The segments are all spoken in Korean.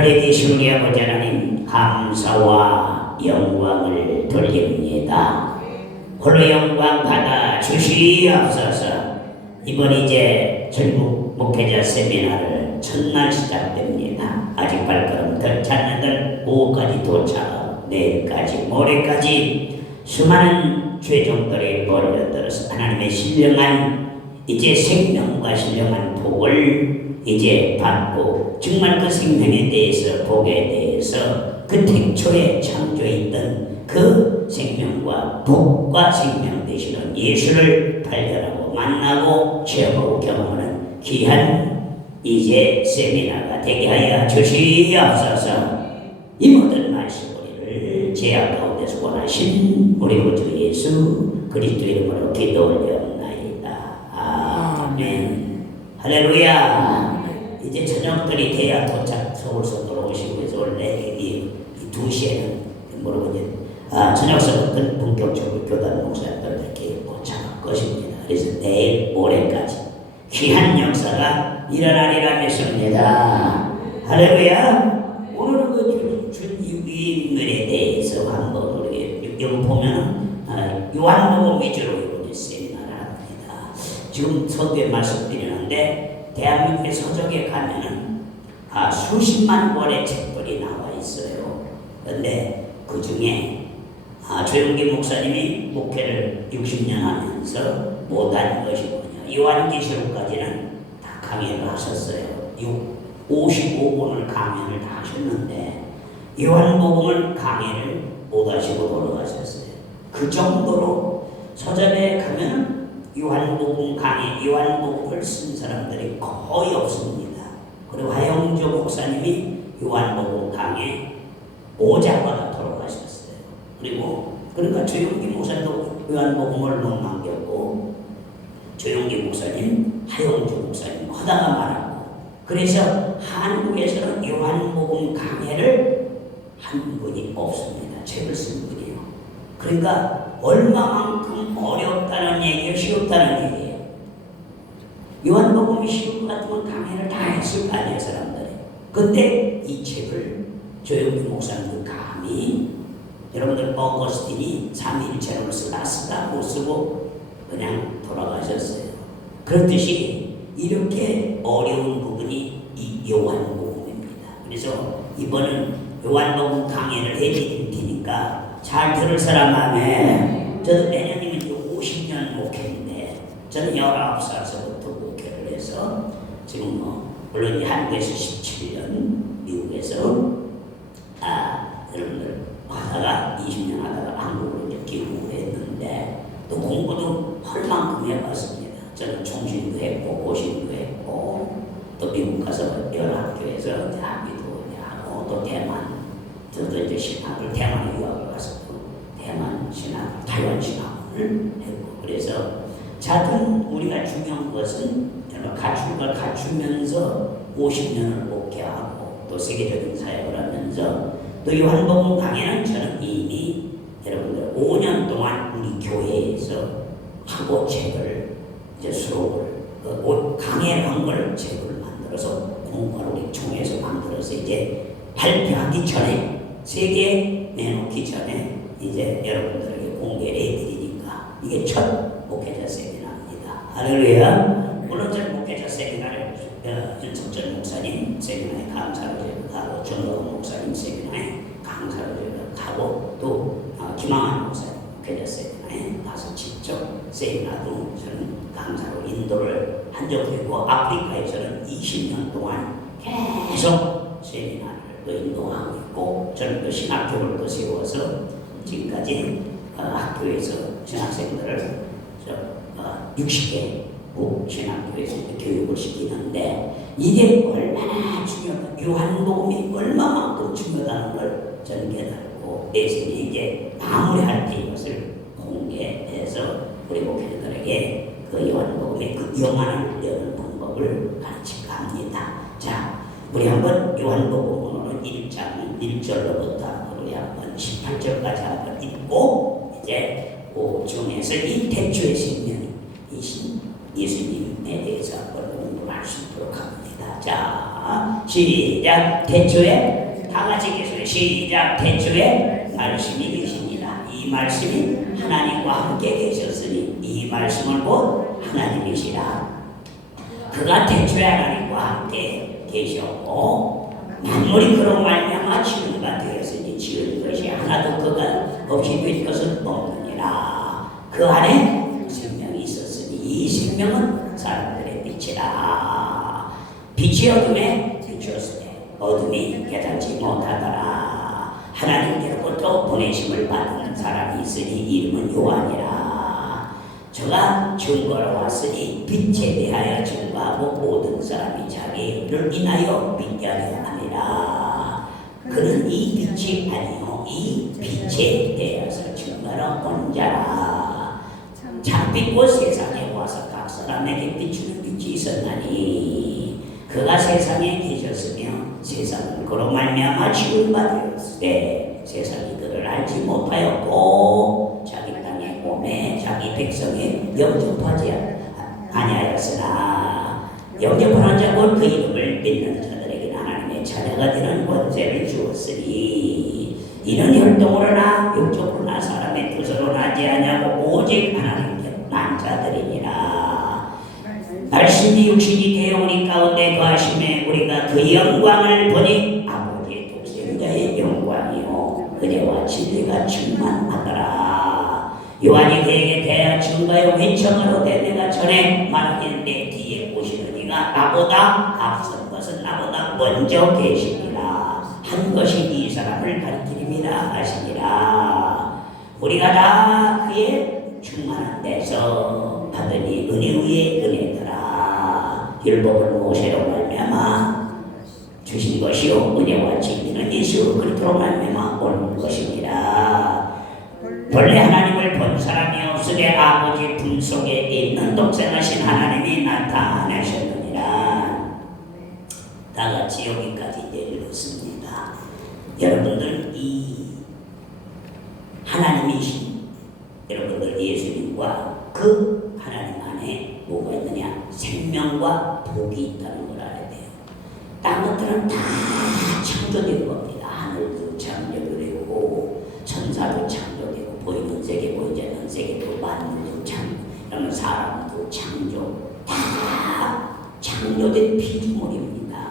하늘에 계신 우리 아버지 하나님, 감사와 영광을 돌립니다. 홀로 영광 받아 주시옵소서. 이번 이제 전국 목회자 세미나를 첫날 시작됩니다. 아직 발걸음 덜 찼는들 오후까지 도착, 내일까지 모레까지 수많은 죄종들이 몰려들어서 하나님의 신령한 이제 생명과 신령한 복을 이제 받고, 정말 그 생명에 대해서, 복에 대해서 그 태초에 창조했던 그 생명과 복과 생명 되시는 예수를 발견하고 만나고 체험하고 경험하는 귀한 이제 세미나가 되게 하여 주시옵소서. 이 모든 말씀 우리를 죄악 가운데서 원하신 우리 구주 예수 그리스도 이름으로 기도 올려옵나이다. 아멘. 할렐루야. 이제 저녁들이 돼야 도착, 서울서 돌아오시고 해서 원래 이 2시에는 모르고 이제 저녁서부터 본격적으로 교단 목사님들 이렇게 도착할 것입니다. 그래서 내일 모레까지 귀한 역사가 일어나리라 믿습니다. 할렐루야. 오늘은 그 준유인들에 대해서 한번 우리 여기 보면 요한복음 위주로 이번에 세미나를 합니다. 지금 서두에 말씀드리는데 대한민국의 서적에 가면은 수십만 권의 책들이 나와 있어요. 그런데 그 중에 조영기 목사님이 목회를 60년 하면서 못한 것이 뭐냐, 요한계시록까지는 다 강의를 하셨어요. 55권을 강의를 다 하셨는데 요한복음을 강의를 못하시고 돌아가셨어요. 그 정도로 서점에 가면 요한복음 강의, 요한복음을 쓴 사람들이 거의 없습니다. 그리고 하영조 목사님이 요한복음 강의 오자마자 돌아가셨어요. 그리고 그러니까 조용기 목사님도 요한복음을 못 남겼고, 조용기 목사님, 하영조 목사님 하다가 말았고, 그래서 한국에서는 요한복음 강의를 한 분이 없습니다. 책을 쓴 분이요. 그러니까 얼마만큼 어렵다는 얘기예요, 쉬웠다는 얘기예요. 요한복음이 쉬운 것 같으면 강의를 다 했을 거 아니에요, 사람들이. 근데 이 책을 조영기 목사님도 감히, 여러분들 어거스틴이 3일체로 쓰다 못 쓰고 그냥 돌아가셨어요. 그렇듯이 이렇게 어려운 부분이 이 요한복음입니다. 그래서 이번은 요한복음 강의를 해드릴 테니까 잘 들을 사람 아멘. 저도 내년이면 50년 목회인데, 저는 19살서부터 목회를 해서 지금 물론 한국에서 17년, 미국에서 여러분들 하다가 20년 하다가 한국으로 이제 귀국했는데, 또 공부도 할 만큼 해봤습니다. 저는 총신도 했고 고신도 했고, 또 미국 가서 여러 학교에서 학위도 하고, 또 대만, 저도 이제 신학을 대만에 유학을 가서 대만 신학, 타이완 신학을 했고, 그래서 자든 우리가 중요한 것은 여러 갖춘 걸 갖추면서 50년을 목회하고 또 세계적인 사역을 하면서, 또 요한복음 강의는 저는 이미 여러분들 5년 동안 우리 교회에서 하고 책을 이제 수록을 강의를 한 걸 책을 만들어서 공부를 우리 총회에서 만들어서 이제 발표하기 전에, 세계에 내놓기 전에 이제 여러분들에게 공개를 해드리니까 이게 첫 목회자 세미나입니다. 할렐루야. 물론 전 목회자 세미나를 윤석철 목사님 세미나에 강사로 가고, 정덕원 목사님 세미나에 강사로 가고, 또 김항한 목사님 목회자 세미나에 가서 직접 세미나도 저는 강사로 인도를 한 적도 있고, 아프리카에서는 20년 동안 계속 세미나를 인도하고 있고, 저는 또 신학교를 세워서 지금까지 학교에서 신학생들을 60개 신학교에서 교육을 시키는데, 이게 얼마나 중요한, 요한복음이 얼마만큼 중요하다는 걸 저는 깨달고, 내생에 이제 마무리할 때 이것을 공개해서 우리 목회자들에게 그 요한복음의 그 영안을 여는 방법을 가르치고 합니다. 자, 우리 한번 요한복음 1장 1절로부터 우리 한번 18절까지 한번 읽고, 이제 그 중에서 이 태초의 생명이신 예수님에 대해서 한번 공부할 수 있도록 합니다. 자, 시작. 태초에 다 같이 계세요. 시작. 태초에 말씀이 계십니다. 이 말씀이 하나님과 함께 계셨으니 이 말씀은 곧 하나님이시라. 그가 태초에 하나님과 함께 계셨고 만물이 그로 말미암아 지은 바 되었으니 지은 것이 하나도 그가 없이 된 것은 없느니라. 그 안에 생명이 있었으니 이 생명은 사람들의 빛이라. 빛이 어둠에 비추었으니 어둠이 깨닫지 못하더라. 하나님께로부터 보내심을 받은 사람이 있으니 이름은 요한이라. 저가 증거로 왔으니 빛에 대하여 증거하고 모든 사람이 자기를 인하여 믿게 하려 함이라. 그는 이 빛이 아니요 이 빛에 대해서 증거로 온 자라. 참빛고 세상에 와서 각 사람에게 비추는 빛이 있었나니 그가 세상에 계셨으며 세상은 그로 말미암아 지은 바 되었으되 세상이 그를 알지 못하였고 자기 땅에 오매 자기 백성에 영접하지 아니하였으나 영접하는 자 곧 그 이름을 믿는 자들에게 하나님의 자녀가 되는 권세를 주었으니 이는 혈통으로나 육적으로나 사람의 뜻으로 나지 아니하고 오직 하나님께 난 자들이니라. 말씀이 육신이 되어 우리 가운데 거하심에 우리가 그 영광을 보니 아버지의 독생자의 영광이요 은혜와 진리가 충만하더라. 요한이 그에게 대하여 증거하여 외청으로 내가 전에 말하였는데 뒤에 오시는 이가 나보다 앞선 것은 나보다 먼저 계시니라. 한 것이 이 사람을 가리키림이라 하시니라. 우리가 다 그의 충만한 데서 받으니 은혜 위에 은혜더라. 율법은 모세로 말미암아 주신 것이요 은혜와 진리는 예수 그리스도로 말미암아 온 것이니라. 본래 하나님을 본 사람이 없으되 아버지 품 속에 있는 독생하신 하나님이 나타나셨느니라. 다 같이 여기까지 읽었습니다. 여러분들 이 하나님이신 여러분들 예수님과 그 하나님 안에 뭐가 있느냐? 생명과 복이 있다는 걸 알아야 돼요. 딴 것들은 다 창조된 겁니다. 하늘도 창조되고 천사도 창조되고 보이는 세계 보이지 않는 세계도 만물도 창조, 그러면 사람도 창조, 다 창조된 피조물입니다.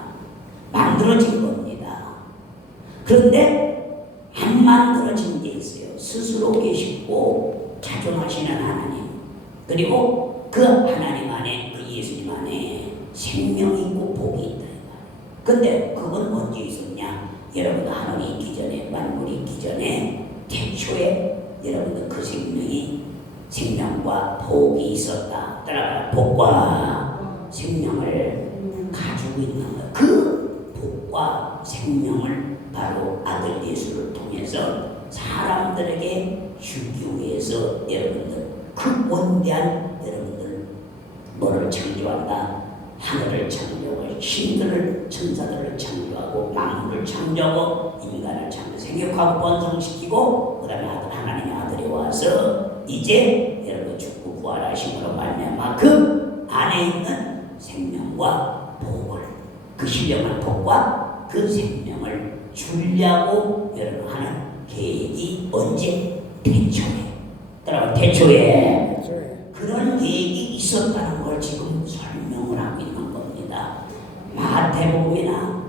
만들어진 겁니다. 그런데 안 만들어진 게 있어요. 스스로 계시고 자존하시는 하나님, 그리고 그 하나님 안에 그 예수님 안에 생명이 있고 복이 있다. 근데 그건 언제 있었냐? 여러분 하늘이 있기 전에 만물이 있기 전에 태초에 여러분들 그 생명이 생명과 복이 있었다. 따라가 복과 생명을 가지고 있는 것. 그 복과 생명을 바로 아들 예수를 통해서 사람들에게 주기 위해서 여러분들 그 원대한 여러분들 뭐를 창조한다? 하늘을 창조하고 신들을 천사들을 창조하고 만물을 창조하고 인간을 생육하고 번성시키고 그 다음에 하나님의 아들이 와서 이제 여러분 죽고 부활하심으로 말미암아 그 안에 있는 생명과 복을 그 신령한 복과 그 생명을 주려고 여러분 하는 계획이 언제? 태초에. 따라가 태초에 그런 계획이 있었다는 걸 지금 설명을 하고 있는 겁니다. 마태복음이나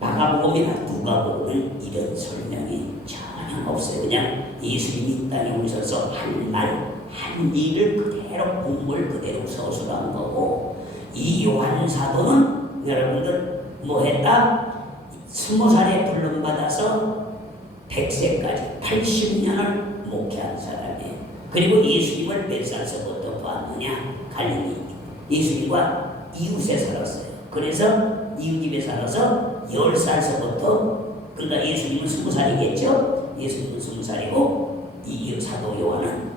마가복음이나 누가복음은 이런 설명이 전혀 없어요. 그냥 예수님이 이 땅에 오셔서 한 말, 한 일을 그대로 본물 그대로 서술한 거고 이 요한 사도는 여러분들 뭐 했다? 20살에 불론받아서 100세까지 80년을 목회한 사람이에요. 그리고 예수님을 몇 살서부터 봤느냐? 갈릴리 예수님과 이웃에 살았어요. 그래서 이웃 집에 살아서 10살서부터 그러니까 예수님은 20살이겠죠? 예수님은 20살이고 이 사도 요한은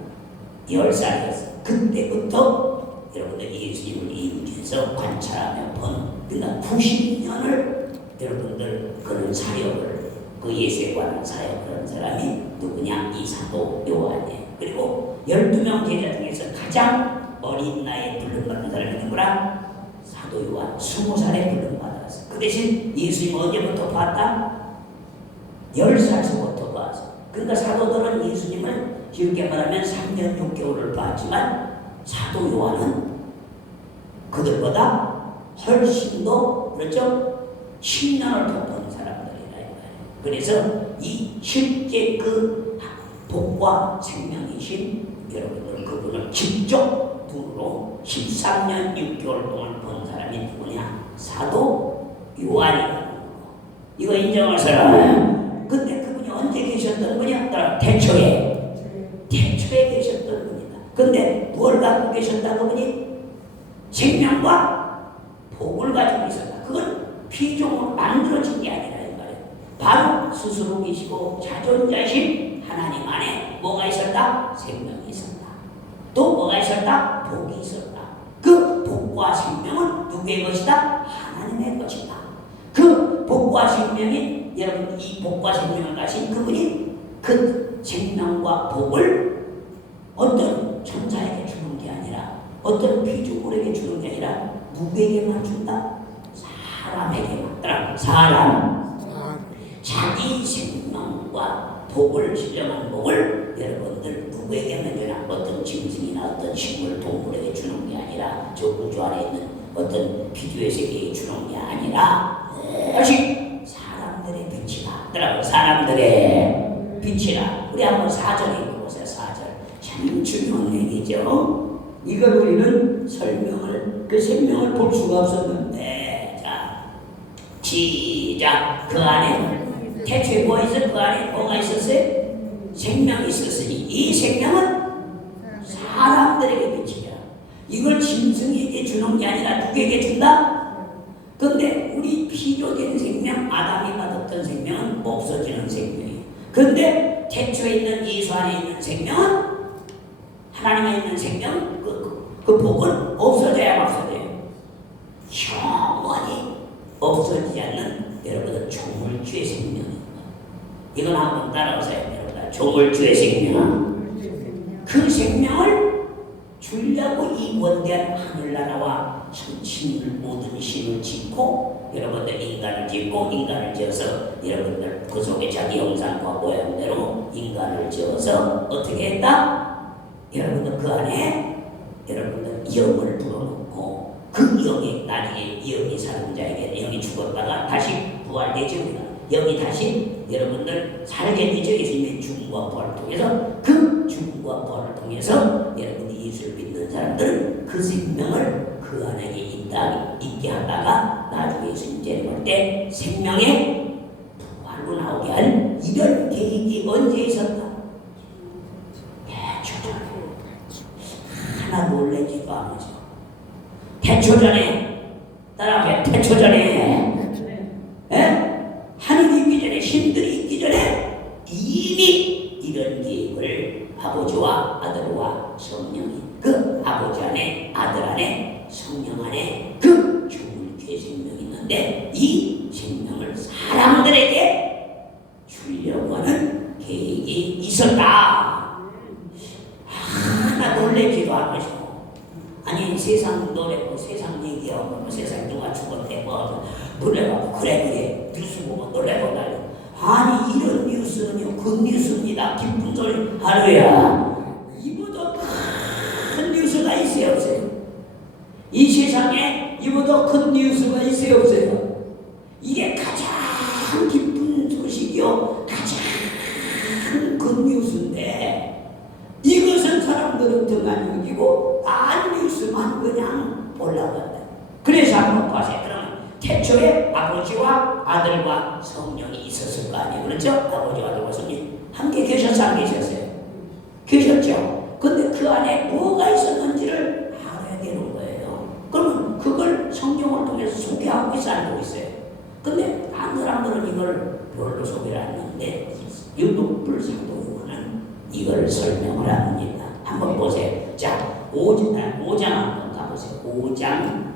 10살이었어요. 그때부터 여러분들 예수님을 이웃에서 관찰하며 본 그러니까 90년을 여러분들 그런 사역을 그 예수에 관한 사역을 한 사람이 누구냐? 이 사도 요한이에요. 그리고 12명 제자 중에서 가장 어린 나이에 부름받은 사람이 누구라? 사도 요한 20살에 부름받았어. 그 대신 예수님 언제부터 봤다? 10살서부터 봤어. 그러니까 사도들은 예수님을 쉽게 말하면 3년 6개월을 봤지만 사도 요한은 그들보다 훨씬 더 그렇죠? 10년을 더 본 사람들이라. 그래서 이 실제 그 복과 생명이신 여러분들 그분을 직접 눈으로 13년 6개월 동안 본 사람이 누구냐? 사도 요한이라는 거. 이거 인정할 사람. 근데 그분이 언제 계셨던 분이야? 태초에 계셨던 분이다. 근데 뭘 갖고 계셨다 그분이? 생명과 복을 가지고 있었다. 그건 피조물로 만들어진 게 아니라 이 말이에요. 바로 스스로 계시고 자존자신 하나님 안에 뭐가 있었다? 생명이 있었다. 또 뭐가 있었다? 복이 있었다. 그 복과 생명은 누구의 것이다? 하나님의 것이다. 그 복과 생명이 여러분 이 복과 생명을 가진 그분이 그 생명과 복을 어떤 천사에게 주는 게 아니라 어떤 피조물에게 주는 게 아니라 누구에게만 준다? 사람에게만. 사람. 자기 생명과 복을 신령한 복을 여러분들 누구에게만 주나? 어떤 짐승이나 어떤 식물, 동물에게 주는 게 아니라 저 우주 안에 있는 어떤 피조의 세계에 주는 게 아니라 다시 사람들의 빛이다. 사람들의 빛이라. 우리 한번 4절 읽어보세요. 4절. 참 중요한 얘기죠. 이걸 우리는 설명을 그 생명을 볼 수가 없었는데 자 시작. 그 안에 태초에 뭐 있어? 그 안에 뭐가 있었어요? 생명이 있었으니 이 생명은 사람들에게 빛이야. 이걸 짐승에게 주는 게 아니라 누구에게 준다? 근데 우리 필요된 생명, 아담이 받았던 생명은 없어지는 생명이에요. 근데 태초에 있는 예수 안에 있는 생명은 하나님에 있는 생명, 그 복은 없어져야 없어져요. 영원히 없어지지 않는 여러분들 조물주의 생명입니다. 이건 한번 따라오세요. 여러분들 조물주의 생명. 그 생명을 주려고 이 원대한 하늘나라와 천신을 모든 신을 짓고 여러분들 인간을 짓고 인간을 지어서 여러분들 그 속에 자기 형상과 모양대로 인간을 지어서 어떻게 했다? 여러분들 그 안에 여러분들 영을 불어넣고 그 영이 나중에 영이 사는 자에게 영이 죽었다가 다시 부활되죠. 영이 다시 여러분들 살게 되죠. 예수님의 죽음과 부활을 통해서 그 죽음과 부활을 통해서 여러분이 예수를 믿는 사람들은 그 생명을 그 안에 있게 하다가 나중에 예수님 재림할 때 생명의 부활로 나오게 할 이런 계획이 언제 있었다? 하나 놀라지도 않으죠. 태초 전에 따라해. 태초 전에 하늘이 있기 전에 신들이 있기 전에 이미 이런 계획을 아버지와 아들과 성령이 그 아버지 안에 아들 안에 성령 안에 그 조물주의 생명이 있는데 이 생명을 사람들에게 주려고 하는 계획이 있었다. 하나 놀래지도 않으시고 아니 세상 노래고 세상 얘기하고 세상 누가 죽었대 뭐 놀래고 그래 뉴스 보고 놀래고 난리. 아니 이런 뉴스는요 굿뉴스입니다. 기쁜 소리 할렐루야. 이보다 큰 뉴스가 있어요 없어요? 이 세상에 이보다 큰 뉴스가 있어요 없어요? 이게 가장 기쁜 소식이요 가장 큰 뉴스인데 이것은 사람들은 등한 여기고 딴 뉴스만 그냥 올라간다. 그래서 한번 보세요. 그러면 태초에 아버지와 아들과 성령이 있었을 거 아니에요. 그렇죠? 아버지와 아들과 성령이 함께 계셨어 안 계셨어요? 계셨죠? 근데 그 안에 뭐가 있었는지를 알아야 되는 거예요. 그러면 그걸 성경을 통해서 소개하고 있어 알고 있어요. 근데 다른 사람들은 이걸 별로 소개를 안 하는데 율법불 사도요한은 이걸 설명을 합니다. 한번 보세요. 자, 5장 한번 가보세요. 5장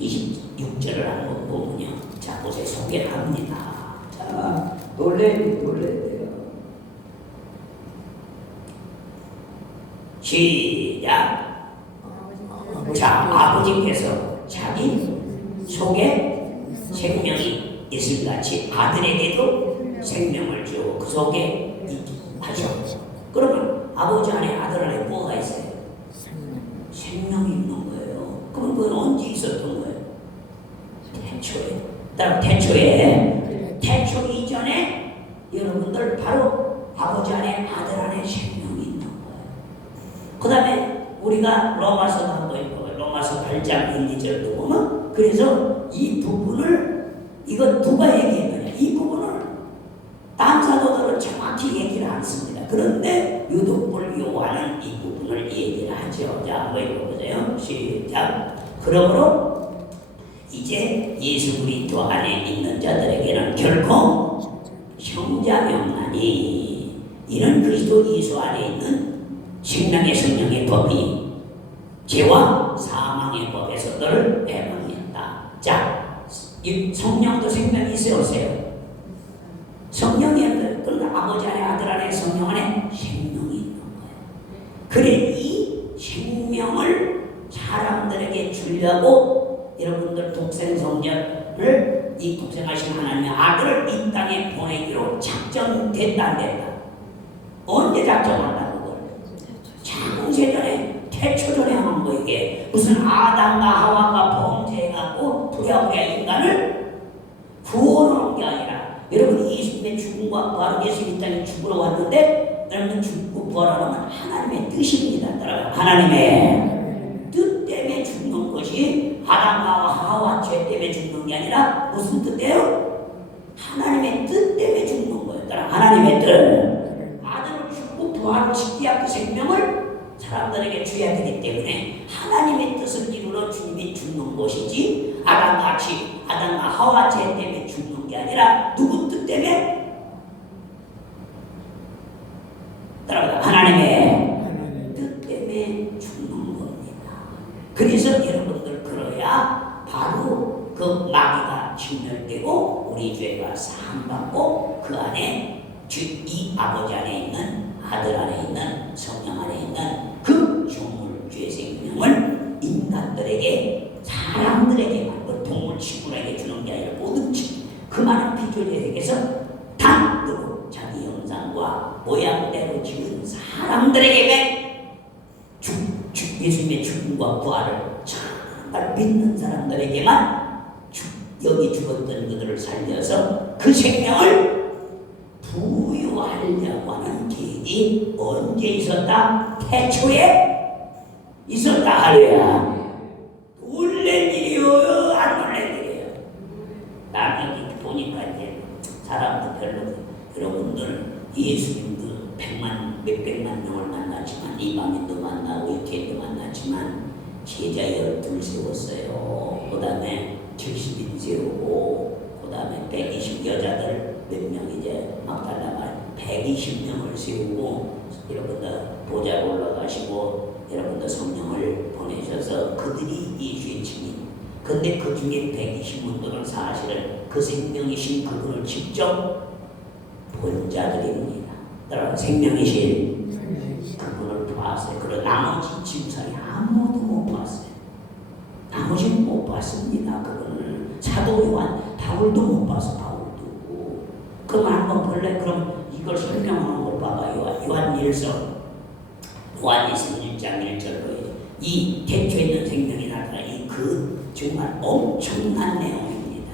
26절을 한번 보면요. 자, 보세요. 소개를 합니다. 자, 놀래야 돼요. 시작. 자, 아버지께서 자기 속에 생명이 있을 같이 아들에게도 생명을 주고 그 속에 하셔. 그러면 아버지 안에 아들 안에 뭐가 있어요? 생명이 있는 거예요. 그럼 그건 언제 있었던 거예요? 태초에. 따라 태초 이전에 여러분들 바로 아버지 안에 아들 안에 생명이 있는 거예요. 그 다음에 우리가 로마서도 한번 읽어요. 로마서 8장 1, 2절도 보면 그래서 이 부분을 이거 누가 얘기했느냐? 이 부분을 딴 사도들은 정확히 얘기를 않습니다. 그런데 유독불 요한은 이 부분을 얘기를 하죠. 자, 한번 읽어보세요. 시작. 그러므로 이제 예수 그리스도 안에 있는 자들에게는 결코 형자명하니 이는 그리스도 예수 안에 있는 생명의 성령의 법이 죄와 사망의 법에서 너를 해방했다. 자, 이 성령도 생명이 있어요, 없어요? 성령이 그러니까 아버지 안에 아들 안에 성령 안에 생명이 있는 거예요. 그래 이 생명을 사람들에게 주려고 여러분들 독생 성자를 이 독생하신 하나님의 아들을 이 땅에 보내기로 작정됐다 안 됐다? 언제 작정한다 그걸? 창세전에 태초전에 한 거 이게 무슨 아담과 하와가 범죄해갖고 부랴부랴 인간을 구원하는 게 아니라 여러분 예수님의 죽음과 부활을 예수님 이 땅에 죽으러 왔는데 여러분 죽고 부활하는 하나님의 뜻입니다. 따라가요. 하나님의 뜻 때문에 죽는 것이 아담과 하와 죄 때문에 죽는 게 아니라 무슨 뜻이에요? 하나님의 뜻 때문에 죽는 거예요. 따라 하나님의 뜻. 아들을 죽고 부활을 시키야 그 생명을 사람들에게 줘야 되기 때문에 하나님의 뜻을 이루러 주님이 죽는 것이지 아담과 하와 죄 때문에 죽는 게 아니라 누구 뜻 때문에? 따라가요. 하나님의 뜻 때문에 죽는 겁니다. 그래서 여러분들 그래야 바로 그 마귀가 진멸되고 우리 죄가 사함받고 그 안에 이 아버지 안에 있는 아들 안에 있는 성령 안에 있는 그 조물 죄 생명을 인간들에게 사람들에게만 그 동물 친구에게 주는 게 아니라 모든 친구 그 많은 피조제에게서 단 누구 자기 형상과 모양대로 지은 사람들에게만 예수님의 죽음과 부활을 정말 믿는 사람들에게만 여기 죽었던 그들을 살려서 그 생명을 부유하려고 하는 계획이 언제 있었다? 태초에 있었다. 할렐루야. 놀랄 일이요? 안 놀랄 일이에요? 나는 여기 보니까 이제 사람도 별로 여러분들 예수님도 몇백만 명을 만났지만 이방인도 만나고 이태인도 만났지만 제자 12 세웠어요. 그 다음에 70인 세우고 그 다음에 120 여자들 몇 명 이제 막 달라말 120명을 세우고 여러분들 보좌로 올라가시고 여러분들 성령을 보내셔서 그들이 예수의 증인. 근데 그 중에 120분들은 사실은 그 생명이신 그분을 직접 본 자들입니다. 따라 생명이신 그분을 봤어요. 그리고 나머지 지구상에 아무도 못 봤어요. 나머지는 못 봤습니다. 그분을 사도 요한 바울도 못 봤어. 바울도. 그럼 한번 볼래? 그럼 이걸 설명하는 걸 봐봐요. 요한일서 1장 1절로 이 태초에 있는 생명이 나타나 그 정말 엄청난 내용입니다.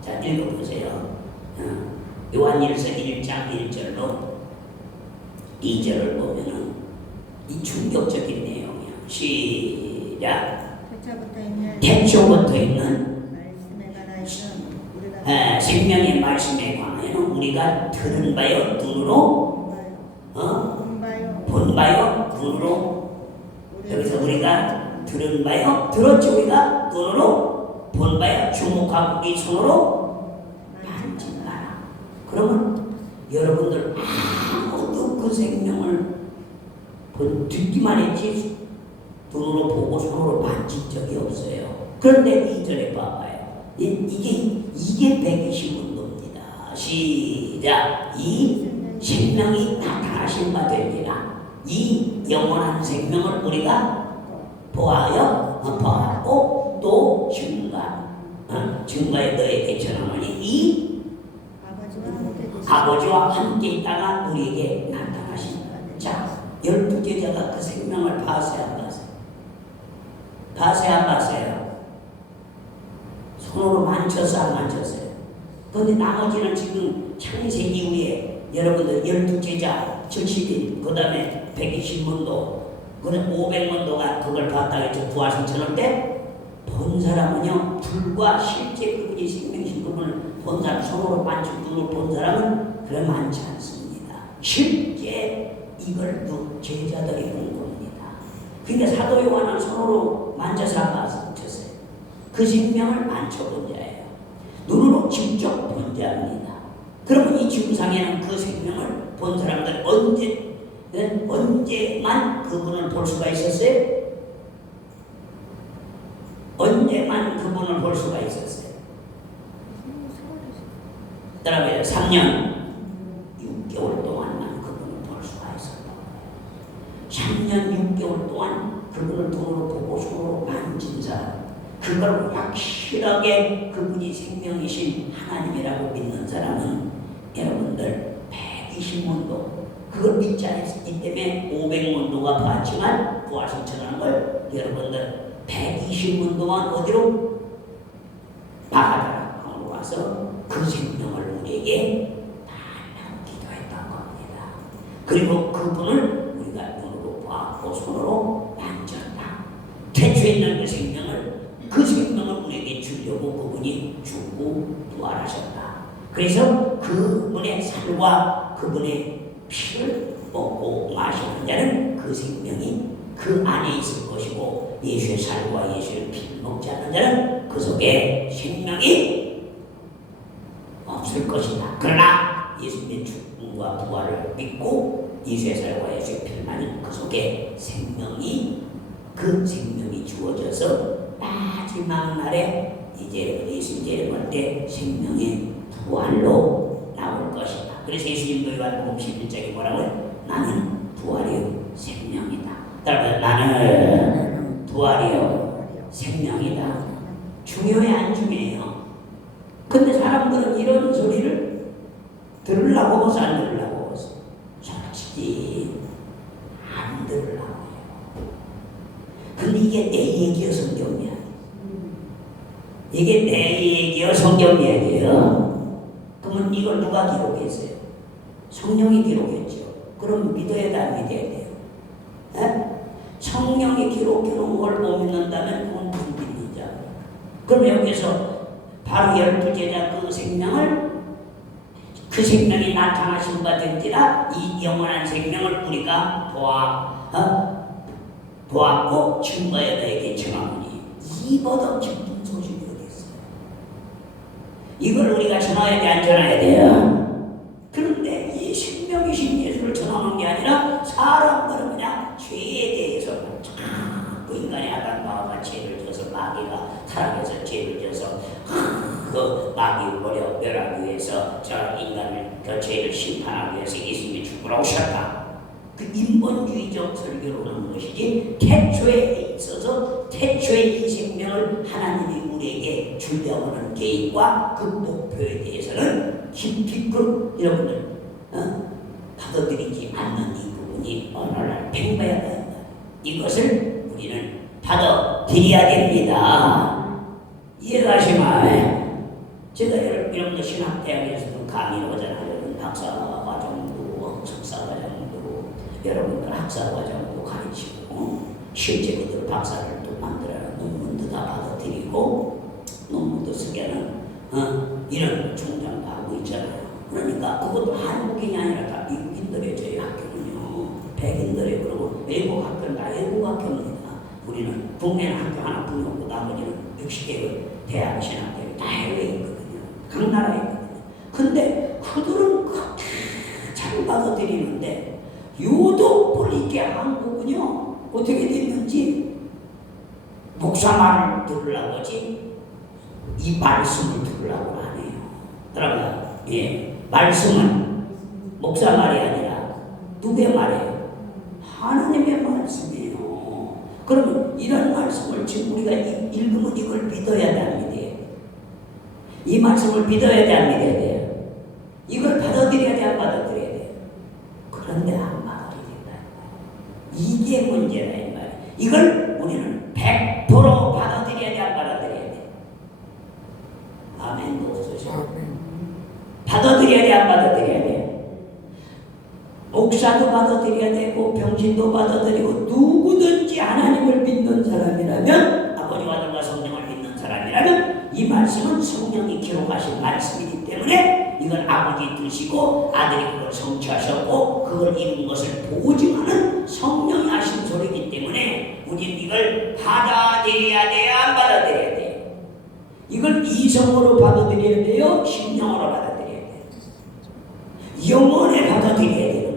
자 읽어보세요. 요한일서 1장 1절로 2절을 보면은 이 충격적인 내용이야. 시작. 태초부터 있는 생명의 말씀에 관하여는 우리가 들은 바요 눈으로 본 바요 눈으로 여기서 우리가 들은 바요 들었죠. 우리가 눈으로 본 바요 주목하고 이 손으로 만진 바라. 그러면 여러분들 아무도 그 생명을 듣기만 했지 눈으로 보고 손으로 만진 적이 없어요. 그런데 2절에 봐봐요. 이게 120문도입니다. 시작. 이 생명이 나타나신 바 됩니다. 이 영원한 생명을 우리가 보아요 보았고 또 증거에 너에게 전하노니 이 아버지와 함께 있다가 우리에게 나타나신다. 자, 12제자가 그 생명을 봤어요, 안 봤어요? 봤어요, 안 봤어요? 손으로 만졌어, 안 만졌어요? 그런데 나머지는 지금 창세 이후에 여러분들 12제자 70인, 그 다음에 120문도, 그 다음에 500문도가 그걸 봤다 했죠. 부활승천할 때 본 사람은요, 불과 실제 그분이 생명이신 그분을 본 사람, 손으로 만진 분을 본 사람은 그래 많지 않습니다. 실제 이걸 제자들이 본 겁니다. 그러니까 사도 요한은 손으로 만져서 안 봤어요. 그 생명을 만져본 자예요. 눈으로 직접 본 자입니다. 그러면 이 지구상에는 그 생명을 본 사람들 언제만 그분을 볼 수가 있었어요? 언제만 그분을 볼 수가 있었어요? 따라해요. 3년 6개월 동안만 그분을 볼 수가 있었다. 3년 6개월 동안 그분을 눈으로 보고 손으로 만진 사람, 그걸 확실하게 그분이 생명이신 하나님이라고 믿는 사람은 여러분들 120문도 그걸 믿지 않았기 때문에 500문도가 봤지만 부활승천하는 걸 여러분들 120문도만 어디로? 바하다락방으로 와서 그 생명을 우리에게 달라고 기도했던 겁니다. 그리고 그분을 우리가 눈으로 보았고 손으로 만졌다. 태초에 있는 그 생명을 우리에게 주려고 그분이 죽고 부활하셨다. 그래서 그분의 살과 그분의 피를 먹고 마시는 자는 그 생명이 그 안에 있을 것이고, 예수의 살과 예수의 피를 먹지 않는 자는 그 속에 생명이 없을 것이다. 그러나 예수님의 죽음과 부활을 믿고 예수의 살과 예수의 피를 마는 그 속에 그 생명이 주어져서 마지막 날에 이제 예수님 재림할 때 생명의 부활로 나올 것이다. 그래서 예수님도 요한복음 11장에 뭐라고요? 나는 부활이요 생명이다. 따라서 나는 부활이요 생명이다. 중요해 안 중요해요? 근데 사람들은 이런 소리를 들으려고 해서 안 들으려고 해서 솔직히 안 들으려고 해요. 근데 이게 내 얘기여 성경 이야기. 이게 내 얘기여 성경 이야기예요. 그러면 이걸 누가 기록했어요? 성령이 기록했죠. 그럼 믿어야 돼, 안 믿어야 돼요? 에? 성령이 기록해놓은 걸 못 믿는다면 그건 무슨 믿는 자? 그럼 여기서 바로 12제자 그 생명이 나타나신 바 된지라 이 영원한 생명을 우리가 보았고 증거에 너에게 전하노니. 이보다 기쁜 소식이 어디 있어요? 이걸 우리가 전해야 돼, 안 전해야 돼요? 그런데 이 생명이신 예수를 전하는 게 아니라 사람들은 그냥 죄에 대해서 그 인간이 아담과 죄를 져서 마귀가 타락해서 죄를 져서 그 마귀 버려 멸하기 위해서 저 인간을 그 죄를 심판하기 위해서 예수님이 죽으러 오셨다. 그 인본주의적 설교로 하는 것이지, 태초에 있어서 태초의 이 생명을 하나님이 우리에게 주려고 하는 계획과 그 목표에 대해서는 깊이 여러분들 받아들이지 않는 이 부분이 어느 날 팽배해야 된다. 이것을 우리는 받아들여야 됩니다. 이해가시나요? 제가 여러분들 신학대학에서도 강의를 하잖아요. 박사과정도 석사과정도 여러분들 학사과정도 가르치고 실제 그들 박사를 또 만들어 논문도 다 받아들이고 논문도 쓰게는 이런 총장도 하고 있잖아요. 그러니까 그것도 한국인이 아니라 다 미국인들의 저희 학교는요. 백인들의 그리고 외국 학교는 다 외국 학교입니다. 우리는 국내는 학교 하나뿐이 없고 나머지는 60개의 대학 신학교에 다 해외에 있거든요. 각 나라에 있거든요. 근데 그들은 잘 받아들이는데 유독 불리게 한국은요 어떻게 됐는지 목사 말을 들으려고 하지 이 말씀을 들으려고 안 해요. 여러분, 말씀은 목사 말이 아니라 누구의 말이에요? 하나님의 말씀이에요. 그러면 이런 말씀을 지금 우리가 읽으면 이걸 믿어야 돼, 안 믿어야 돼? 이 말씀을 믿어야 돼, 안 믿어야 돼요? 이걸 받아들여야 돼, 안 받아들여야 돼요? 그런데 안 받아들인다. 이게 문제다, 이 말이에요. 이걸 우리는 100% 받아들여야 돼, 안 받아들여야 돼? 아멘도 없으셔. 받아들여야 돼, 안 받아들여야 돼? 목사도 받아들여야 되고 병신도 받아들이고 누구든지 하나님을 믿는 사람이라면, 아버지와 아들과 성령을 믿는 사람이라면 이 말씀은 성령이 기록하신 말씀이기 때문에 이건 아버지 뜻이고 아들이 그걸 성취하셨고 그걸 이룬 것을 보증하는 성령이 하신 소리이기 때문에 우리는 이걸 받아들여야 돼요, 안 받아들여야 돼요? 이걸 이성으로 받아들여야 돼요, 심령으로 받아들여야 돼요? 영혼에 받아들여야 돼요.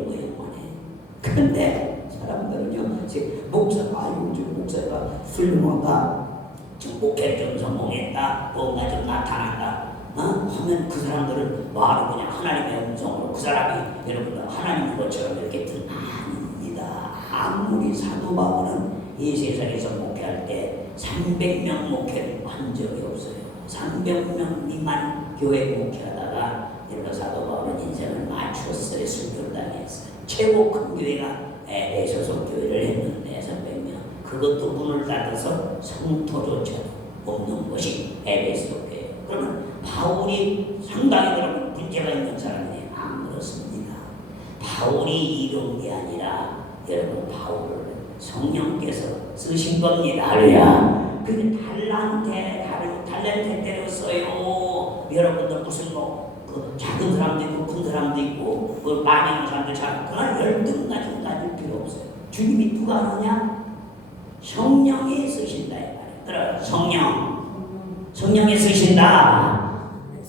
그런데 사람들은요, 지금 목사가 요즘 목사가 훌륭하다, 지금 목회 좀 성공했다, 뭔가 좀 나타난다 하면 그 사람들은 말을 그냥 하나님의 음성으로, 그 사람이 여러분들 하나님인 것처럼 이렇게 듣는 아닙니다. 아무리 사도 바울은 이 세상에서 목회할 때 300명 목회를 한 적이 없어요. 300명 미만 교회 목회하다가 이런 사도 바울은 인생을 맞췄어요. 순교당했어요. 최고 큰 교회가 에베소서 교회를 했는데 300명, 그것도 문을 닫아서 성토조차 없는 것이 에베소 교회. 그러면 바울이 상당히 그러면 문제가 있는 사람이에요? 안 그렇습니다. 바울이 이룬 게 아니라 여러분 바울을 성령께서 쓰신 겁니다. 할렐루야. 그게 달란트대로 써요. 여러분들 무슨 그 작은 사람도 있고 큰 사람도 있고 그 많이 하는 사람도 잘, 그건 열등까지 가질 필요 없어요. 주님이 누가 하느냐? 성령이 쓰신다 이 말이에요. 성령이 쓰신다.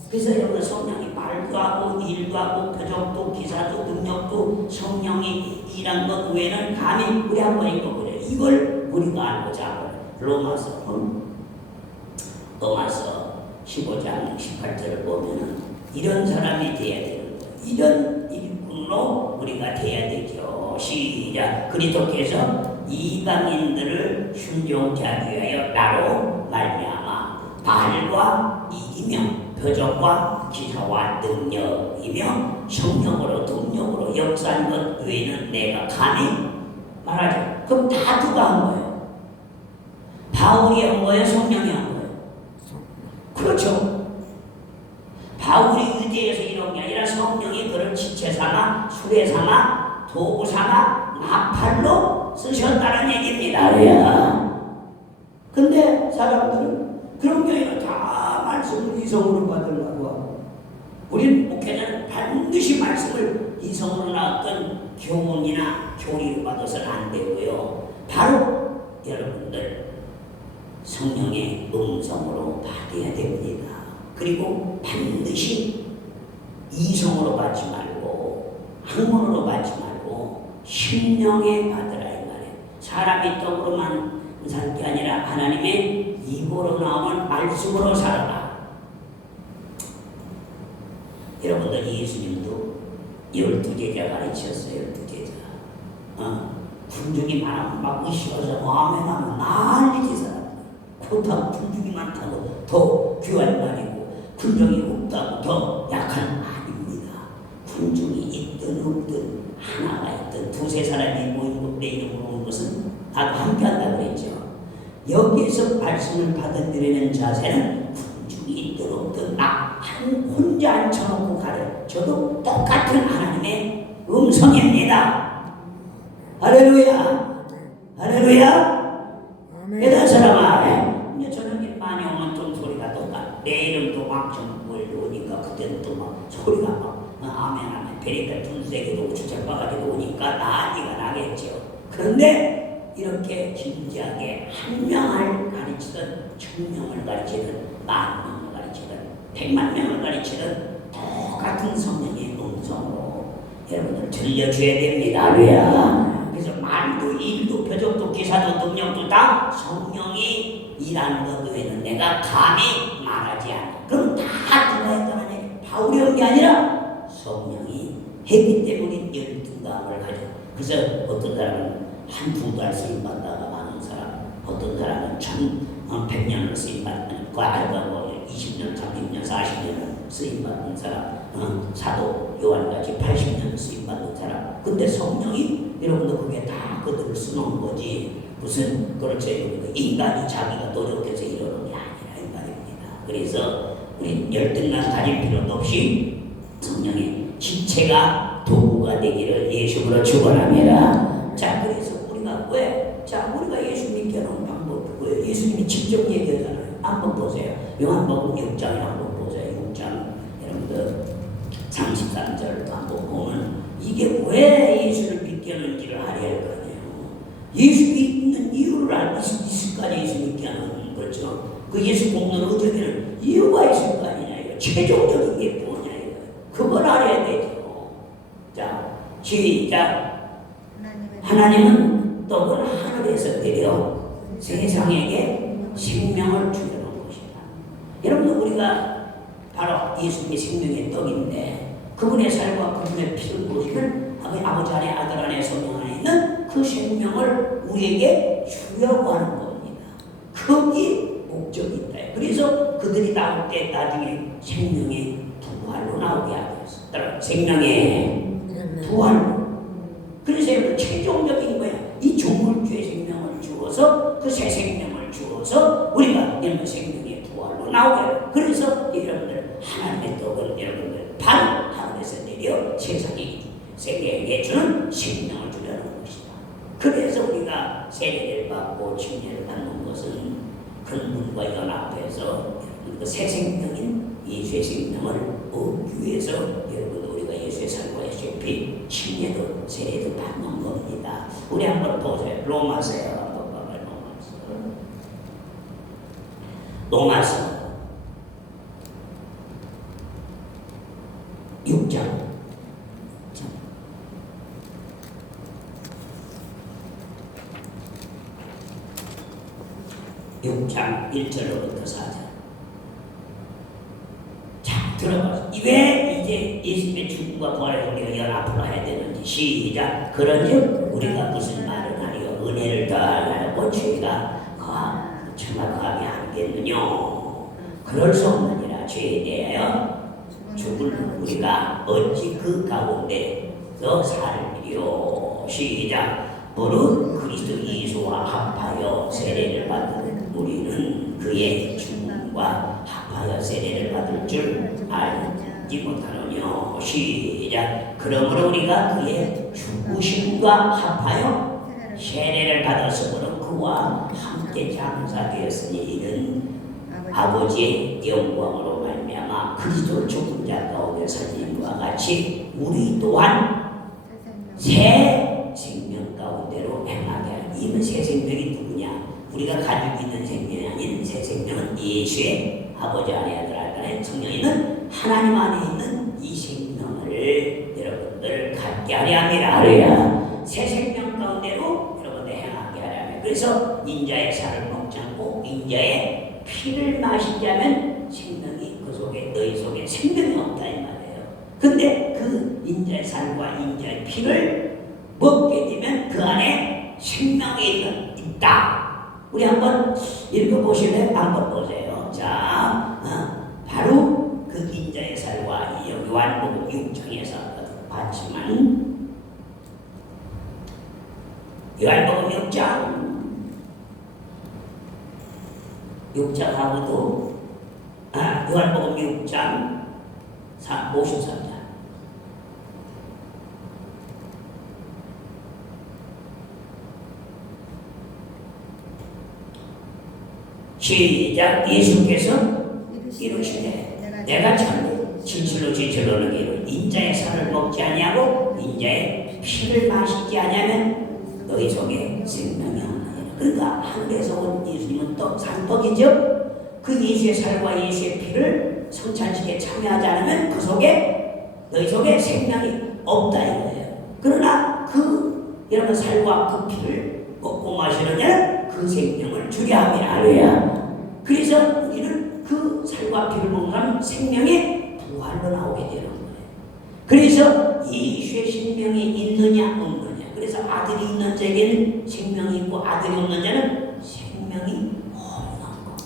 그래서 여러분 성령이 말도 하고 일도 하고 표적도 기사도 능력도 성령이 일한 것 외에는 감히 우리 한번 읽어보래요. 이걸 우리가 알고자. 로마서 15장 18절을 보면은 이런 사람이 돼야 되는 거예요. 이런 일꾼으로 우리가 돼야 되죠. 시작. 그리스도께서 이방인들을 순종케 하기 위하여 나로 말미암아 바알과 이기며 표적과 기사와 능력이며 성령으로 동력으로 역사한 것 외에는 내가 감히 말하죠. 그럼 다 누가 한 거예요? 바울이 한 거예요? 성령이 한 거예요? 그렇죠. 바울이 유대에서 이런 게 아니라 성령이 그를 지체 삼아 수레 삼아 도구 삼아 나팔로 쓰셨다는 얘기입니다. 근데 사람들은 그런 교회는 다 말씀을 이성으로 받으려고 하고, 우리는 목회자는 반드시 말씀을 이성으로 나왔던 교훈이나 교리로 받아서는 안 되고요. 바로 여러분들 성령의 음성으로 받아야 됩니다. 그리고 반드시 이성으로 받지 말고 학문으로 받지 말고 심령에 받으라 이 말이에요. 사람이 떡으로만 살 게 아니라 하나님의 입으로 나오는 말씀으로 살아라. 여러분들 예수님도 12제자 가르치셨어요. 12제자. 군중이 많으면 막 의식하자 아멘하면 난리지 사람. 그렇다고 군중이 많다고 더 귀한 말이고 군중이 없다고 더 약한 아닙니다. 군중이 있든 없든 하나가 있든 두세 사람이 모인 내 이름으로 오는 것은 나도 함께 한다고 그랬죠. 여기에서 말씀을 받아들이는 자세는 군중이 있든 없든 나 혼자 앉혀놓고 가르쳐도 똑같은 하나님의 음성입니다. 할렐루야. 할렐루야. 여덟 사람아, 이제 저녁에 많이 오면 좀 소리가 똑같아. 내일은 또 막 좀 몰려오니까 그때는 또 막 소리가 막 아멘 아멘 베리가 둘세개도 주책 봐가지고 오니까 난리가 나겠죠. 그런데 이렇게 진지하게 한 명을 가르치든 1000명을 가르치든 10,000명을 가르치든 100,000명을 가르치든 똑같은 성령의 음성으로 여러분들 들려줘야 됩니다. 할렐루야. 그래서 말도 일도 표적도 기사도 능력도 다 성령이 일하는 것 외에는 내가 감히 말하지 않아. 그럼 다 누가 했다는 얘기? 바울이 한 게 아니라 성령이 했기 때문에 열등감을 가져. 그래서 어떤 사람은 한 두 달 쓰임 받다가 많은 사람 어떤 사람은 100년을 쓰임받는 그 알고 뭐 20년, 30년, 40년을 쓰임받는 사람, 사도 요한까지 80년 쓰임받는 사람. 근데 성령이 여러분들 그게 다 그들을 쓰는 거지 무슨 그렇죠. 인간이 자기가 노력해서 이러는 게 아니라 이 말입니다. 그래서 우리 열등감 가질 필요도 없이 성령의 지체가 도구가 되기를 예수로 축원합니다. 자, 그래서 우리가 왜? 자, 우리가 예수 믿게 하는 방법이 뭐예요? 예수님이 직접 얘기하잖아요. 한번 보세요. 요한복음 6장에 한번 보세요. 6장 여러분들 33절 한번 보면 이게 왜 예수를 믿게 하는지를 알아야 할 거 아니에요. 예수 믿는 이유를 알고 있을 거 아니에요. 예수 믿게 하는 거죠. 그 예수 복음을 얻으려는 이유가 있을 거 아니냐. 이거 최종적인 게 뭐냐. 이거. 그걸 알아야 되죠. 자, 시작. 하나님은 떡을 하늘에서 내려 세상에게 생명을 주려는 것이다. 여러분 우리가 바로 예수님의 생명의 떡인데 그분의 살과 그분의 피를 보시면 아버지 안에 아들 안에 성령 안에 있는 그 생명을 우리에게 주려고 하는 겁니다. 거기 목적이 있다. 그래서 그들이 나올 때 나중에 생명의 부활로 나오게 하고 있어. 생명의 부활로. 그래서 여러분 최종적인 거야. 이 종물주의 생명을 주어서 그 새 생명을 주어서 우리가 이런 생명의 부활로 나오게. 그래서 여러분들 하나님의 떡을 여러분들 반 하늘에서 내려 세상에게 주는 생명을 주려는 것이다. 그래서 우리가 세례를 받고 침례를 받는 것은 근본과 연합해서 그 새 생명인 예수의 생명을 얻기 위해서 여러분 우리가 예수의 살과 예수의 피 침례도 세례도 받는 겁니다. 우리 한번 보세요. 로마서에 한번 봐봐요. 로마서 6장 6장 1절로부터 4절. 자, 들어봐서 왜 이제 예수님의 죽음과 부활을 우리가 연합으로 해야 되는지. 시작. 그런즉 우리가 무슨 말을 하리요? 은혜를 더하려고 죄가 정말 감이 하겠느냐? 그럴 수 없느니라. 죄에 대하여 죽을 우리가 어찌 그 가운데서 살리요? 시작. 무릇 그리스도 예수와 합하여 세례를 받은 우리는 그의 죽음과 합하여 세례를 받을 줄 알지 못하느뇨. 시작. 그러므로 우리가 그의 죽으심과 합하여 세례를 받았으므로 그와 함께 장사되었으니 이는 아버지의 영광으로 말미암아 그리스도 죽은 자 가운데 살림과 같이 우리 또한 새 생명 가운데로 행하게 하라. 이는 새 생명이 누구냐? 우리가 가지고 있는 생명이 아닌 새 생명은 예수의 아버지 안에 아들 안에 성령이는 하나님 안에 있는 이 생명을 여러분들 갖게 하려 합니다. 할렐루야. 새 생명 가운데로 여러분들 행하게 하려 합니다. 그래서 인자의 살을 먹지 않고 인자의 피를 마시지 않으면 생명이 그 속에 너희 속에 생명이 없다 이 말이에요. 근데 그 인자의 살과 인자의 피를 먹게 되면 그 안에 생명이 있다. 우리 한번 읽어보실래요? 한번 보세요. 자, 바로 그 인자의 살과 요한복음 6장에서 봤지만 요한복음 6장하고도 요한복음 6장 53장 시작. 예수께서 이루시되 내가 참 진실로 너희를 인자의 살을 먹지 아니하고 인자의 피를 마시지 아니하면 너희 속에 생명이 없느니라. 그러니까 하늘에서 온 예수님은 산떡이죠. 그 예수의 살과 예수의 피를 성찬식에 참여하지 않으면 그 속에 너희 속에 생명이 없다 이거예요. 그러나 그 여러분 살과 그 피를 먹고 마시는 자는 그 생명을 주게 합니다. 할렐루야. 그래서 우리는 그 살과 피를 먹는 사람은 생명의 부활로 나오게 되는 거예요. 그래서 예수의 생명이 있느냐 없느냐. 그래서 아들이 있는 자에게는 생명이 있고 아들이 없는 자는 생명이 생명이 홀라운 겁니다.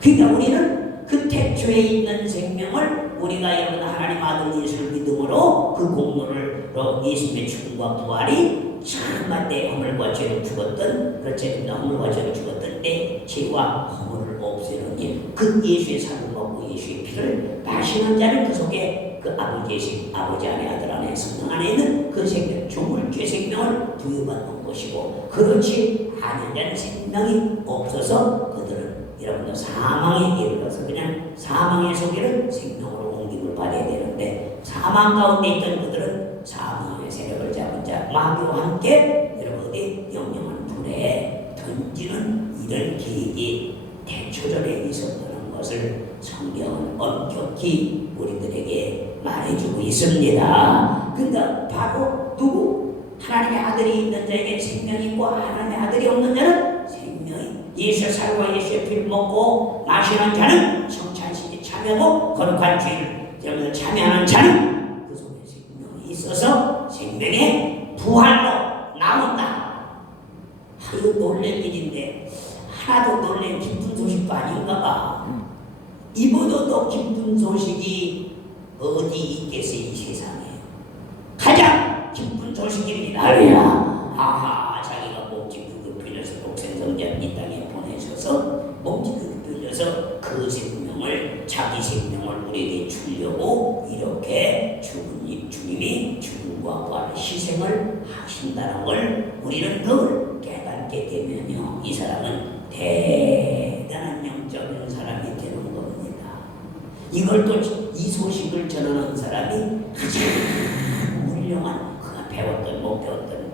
그러니까 우리는 그 태초에 있는 생명을 우리가 여러분 하나님 아들 예수를 믿음으로 그 공로를 예수님의 죽음과 부활이 참한 내 허물과 죄를 죽었던 그렇지 허물과 죄를 죽었던 내 죄와 허물을 없애는 일 그 예수의 살을 먹고 예수의 피를 마시는 자는 그 속에 그 아버지 안에 아들 안에 성령 안에 있는 그 생명 조물주의 생명을 부여받는 것이고 그렇지 않은 자는 생명이 없어서 그들은 여러분들 사망에 이르러서 그냥 사망의 속에는 생명으로 옮김을 받아야 되는데 사망 가운데 있던 그들은 사망의 세력을 잡은 자 마귀와 함께 여러분들이 영영한 불에 던지는 이런 계획이 대초전에 있었다는 것을 성경은 엄격히 우리들에게 말해주고 있습니다. 그러니까 바로 누구? 하나님의 아들이 있는 자에게 생명이 있고 하나님의 아들이 없는 자는 생명이 예수의 살과 예수의 피를 먹고 마시는 자는 성찬식에 참여하고 거룩한 죄를 참여하는 자는 그 속에 생명이 있어서 생명의 부활로 나온다. 이거 놀랄 일인데 하나도 놀랄 기쁜 소식도 아닌가 봐. 이보다 더 기쁜 소식이 어디 있겠어요 이 세상에. 가장 기쁜 소식입니다. 할렐루야. 아하 자기가 몸짓 빌려서 독생성자를 이 땅에 보내셔서 몸짓 빌려서 그 생명을 자기 생명을 우리에게 주려고 이렇게 주님이 죽음과 부활의 희생을 하신다는 걸 우리는 늘 깨닫게 되면요 이 사람은 대단한 영적인 사람이 되는 겁니다. 이걸 또 이 소식을 전하는 사람이 가장 훌륭한 그가 배웠던 못 배웠던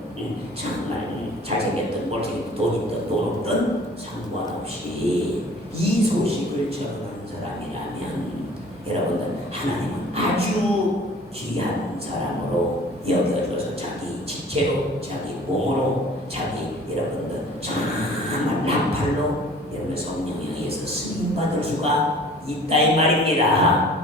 정말 잘생겼던 못생겼던 돈 있던 돈 없던 상관없이 이 소식을 전하는 사람이라면 여러분들 하나님은 아주 귀한 사람으로 여겨줘서 자기 지체로 자기 몸으로 자기 여러분들 정말 나팔로 여러분 성령에 의해서 쓰임받을 수가 있다 이 말입니다.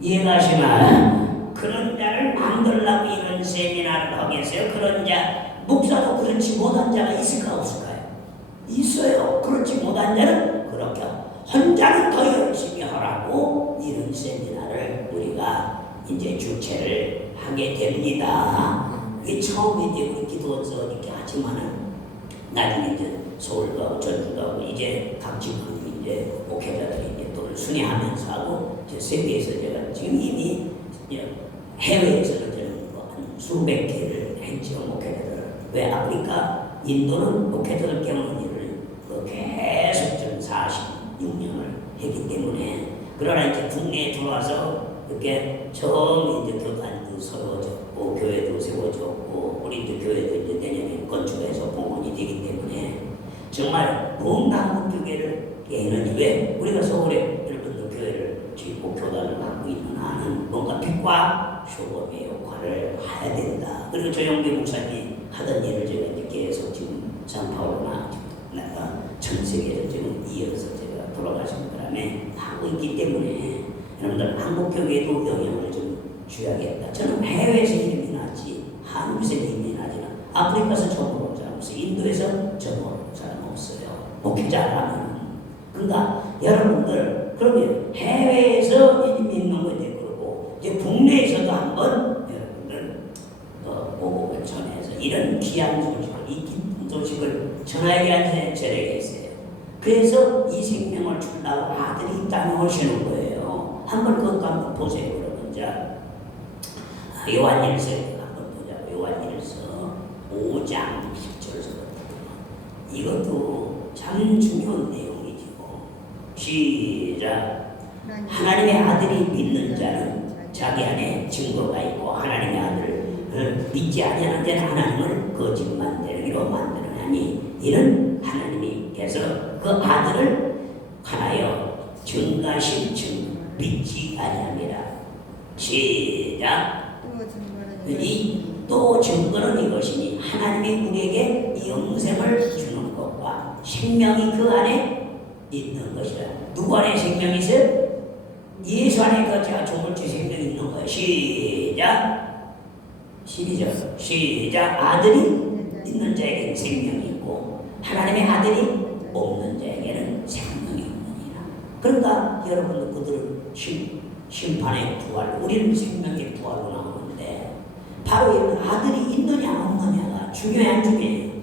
이해가시나? 그런 자를 만들려고 이런 세미나를 하겠어요. 그런 자 목사도 그렇지 못한 자가 있을까 없을까요? 있어요. 그렇지 못한 자는 그렇게 혼자는 더 열심히 하라고 이런 세미나를 우리가 이제 주최를 하게 됩니다. 이게 처음에 이제 우리 기도원서 이렇게 하지만은 나중에 이제 서울도 하고 전주도 하고 이제 각 지방 이제 목회자들이 이제 또 순회하면서 하고 이제 세계에서 제가 지금 이미 해외에서는 저는 한 수백 개를 했죠 목회자들. 왜 아프리카 인도는 목회자들 깨우는 일을 계속 좀 46년을 했기 때문에 그러나 이제 국내에 들어와서 이렇게 처음 이제 교단도 세워졌고 교회도 세워졌고 우리 또 교회도 이제 내년에 건축해서 공원이 되기 때문에 정말 뭔가 교회를 깨는 왜 우리가 서울에 여러분들 교회를 지금 교단을 갖고 있는 한은 뭔가 빛과 쇼범의 역할을 해야 된다. 그리고 조영기 목사님이 하던 일을 제가 이제 계속 지금 산파울로나 전 세계에서 지금 이어서 제가 돌아가신 바람에 하고 있기 때문에 여러분들 한국 교회에도 영향을 좀 줘야겠다. 저는 해외에서 이름이 나지 한국에서 이름이 나지는 아프리카에서 처음 온 사람 없어요. 인도에서 처음 온 사람 없어요. 목회자라면 그러니까 여러분들 그러면 해외에서 이름이 있는 건데 그러고 이제 국내에서도 한번 여러분들 보복을 전해서 이런 귀한 소식을 이 기쁜 소식을 전하게 한 저에게 있어요. 그래서 이 생명을 주려고 아들이 이 땅에 오시는 거예요. 한번 그것도 한번 보세요. 여러분 자 요한일서 한번 보자고. 요한일서 5장 10절에서 이것도 참 중요한 내용이죠. 시작. 하나님의 아들이 믿는 자는 자기 안에 증거가 있고 하나님의 아들을 믿지 아니하는 자는 하나님을 거짓 만들기로 만드느니 이는 하나님께서 그 아들을 하나여 증가신 증 믿지 아니함이라. 시작. 또 증거는 이것이니 하나님이 우리에게 영생을 주는 것과 생명이 그 안에 있는 것이라. 누구 안에 생명이 있어요? 예수 안에 그 제가 조물주 생명이 있는 거예요. 시작. 12절 시작. 아들이 있는 자에게 생명이 있고 하나님의 아들이 없는 자에게는 생명이 없느니라. 그러니까 여러분들 그들을 심판의 부활, 우리는 생명의 부활로 나오는데 바로 이 아들이 있느냐 없느냐가 중요한 중요해요.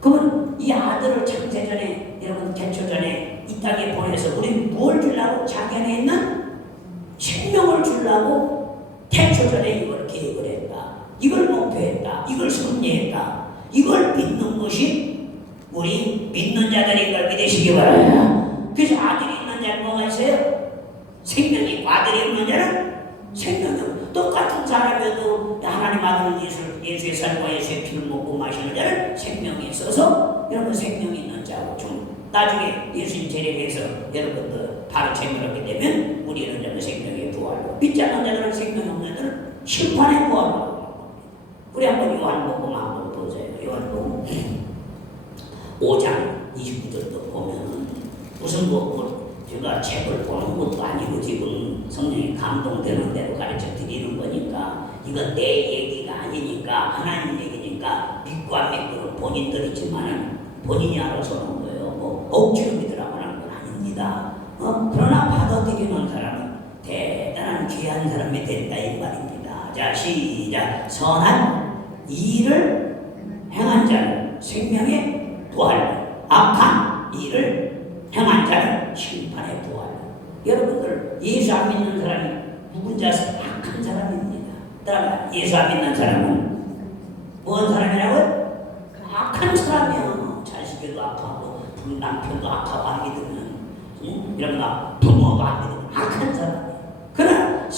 그러면 이 아들을 창세전에 여러분 개초전에 이 땅에 보내서 우리 뭘 주려고 자기 안에 있는 생명을 주려고 태초전에 이걸 계획을 했다. 이걸 목표했다. 이걸 섭리했다. 이걸 믿는 것이 우리 믿는 자들인 걸 믿으시기 바랍니다. 그래서 아들이 있는 자는 뭐가 있어요? 생명이. 아들이 있는 자는 생명이. 똑같은 사람에도 하나님 아들 예수의 살과 예수의 피를 먹고 마시는 자는 생명이 있어서 여러분 생명이 있는 자고 좀 나중에 예수님 재림에서 여러분들 바로 재림하게 되면 우리는 자는 생명의 부활로 믿지 않는 자들은 생명이 없는 자들은 심판의 부활로. 우리 한번 요한복음 한번 보세요. 요한복음 5장 29절도 보면 무슨 제가 책을 보는 것도 아니고 지금 성령이 감동되는 대로 가르쳐 드리는 거니까 이건 내 얘기가 아니니까 하나님 얘기니까 믿고 안 믿고는 본인들이지만은 본인이 알아서 하는 거예요. 뭐 억지로 믿으라고 하는 건 아닙니다. 그러나 받아들이는 사람은 대단한 귀한 사람이 된다 이 말입니다. 자 시작. 선한 일을 행한 자는 생명의 부활, 악한 일을 행한 자는 심판의 부활. 여러분들 예수 안 믿는 사람이 누군 자 악한 사람입니다. 따라가 예수 안 믿는 사람은 뭔 사람이라고요? 악한 사람이야. 자식에도 악하고 남편도 악하고 안 믿으면 이런 부모도 안 믿으면 악한 사람이야. 그러나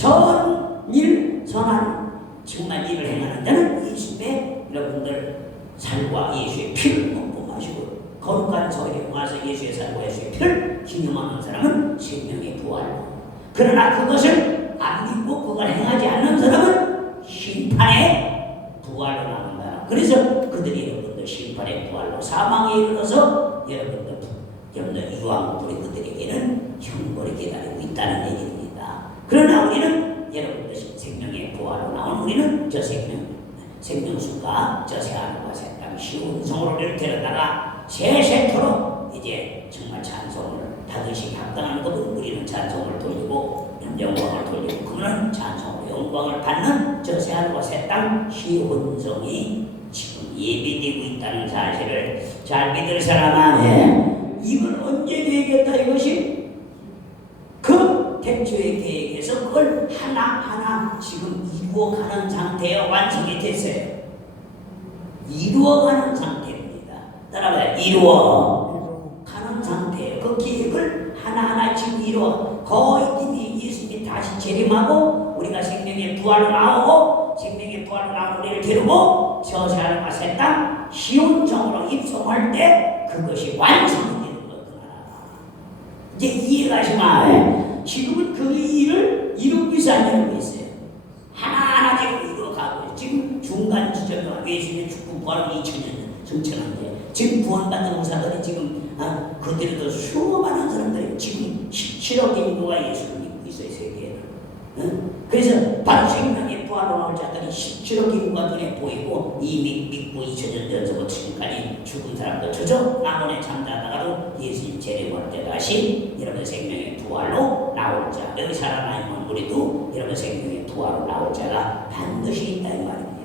선한 정말 일을 행하는 자는 예수의 여러분들 살과 예수의 피를 먹고 마시고 거룩한 저에게 와서 예수의 살과 예수의 피를 기념하는 사람은 생명의 부활. 그러나 그것을 안 믿고 그걸 행하지 않는 사람은 심판의 부활로 나온다. 그래서 그들이 여러분들 심판의 부활로 사망에 이르러서 여러분들 유황불이 그들에게는 형벌이 기다리고 있다는 얘기입니다. 그러나 우리는 여러분들 생명의 부활로 나온 우리는 저 생명수가 저 새하늘과 새 땅 쉬운 성으로 데려다가 세세토록 이제 정말 찬송을 다듯이 합당한 것은 우리는 찬송을 돌리고 영광을 돌리고 그는 찬송으로 영광을 받는 저 새하늘과 새 땅 시온성이 지금 예비되고 있다는 사실을 잘 믿을 사람은 이걸 언제 계획했다 이것이 그 태초의 계획에서 그걸 하나하나 지금 이루어가는 상태에 완성이 됐어요. 이루어가는 상태입니다. 따라가요. 이루어가는 상태예요. 그 계획을 하나하나 지금 이루어 거의 이미 예수님이 다시 재림하고 우리가 생명의 부활로 나오고 생명의 부활로 나온 우리를 데리고 저 새하늘과 새 땅 시온성으로 입성할 때 그것이 완성이 되는 거구나. 이제 이해가시나요? 지금은 그 일을 이루기 위해서 안 이루고 있어요. 하나하나 지금 이루어가고 있어요. 지금 중간 지점에 예수님의 죽고 부활 2000년 정천한데 지금 구원받는 의사들이 지금 그들도 수많은 사람들이 지금 17억 인구가 예수를 믿고 있어요. 세계에는. 그래서 바로 생명의 부활로 나올 자들이 17억 인구가 눈에 보이고 이미 믿고 2000년 전서부터 지금까지 죽은 사람도 저저 낙원에 잠자다가도 예수님 재림할 때 다시 여러분 생명의 부활로 나올 자 여기 살아남은 우리도 여러분 생명의 부활로 나올 자가 반드시 있다 이 말입니다.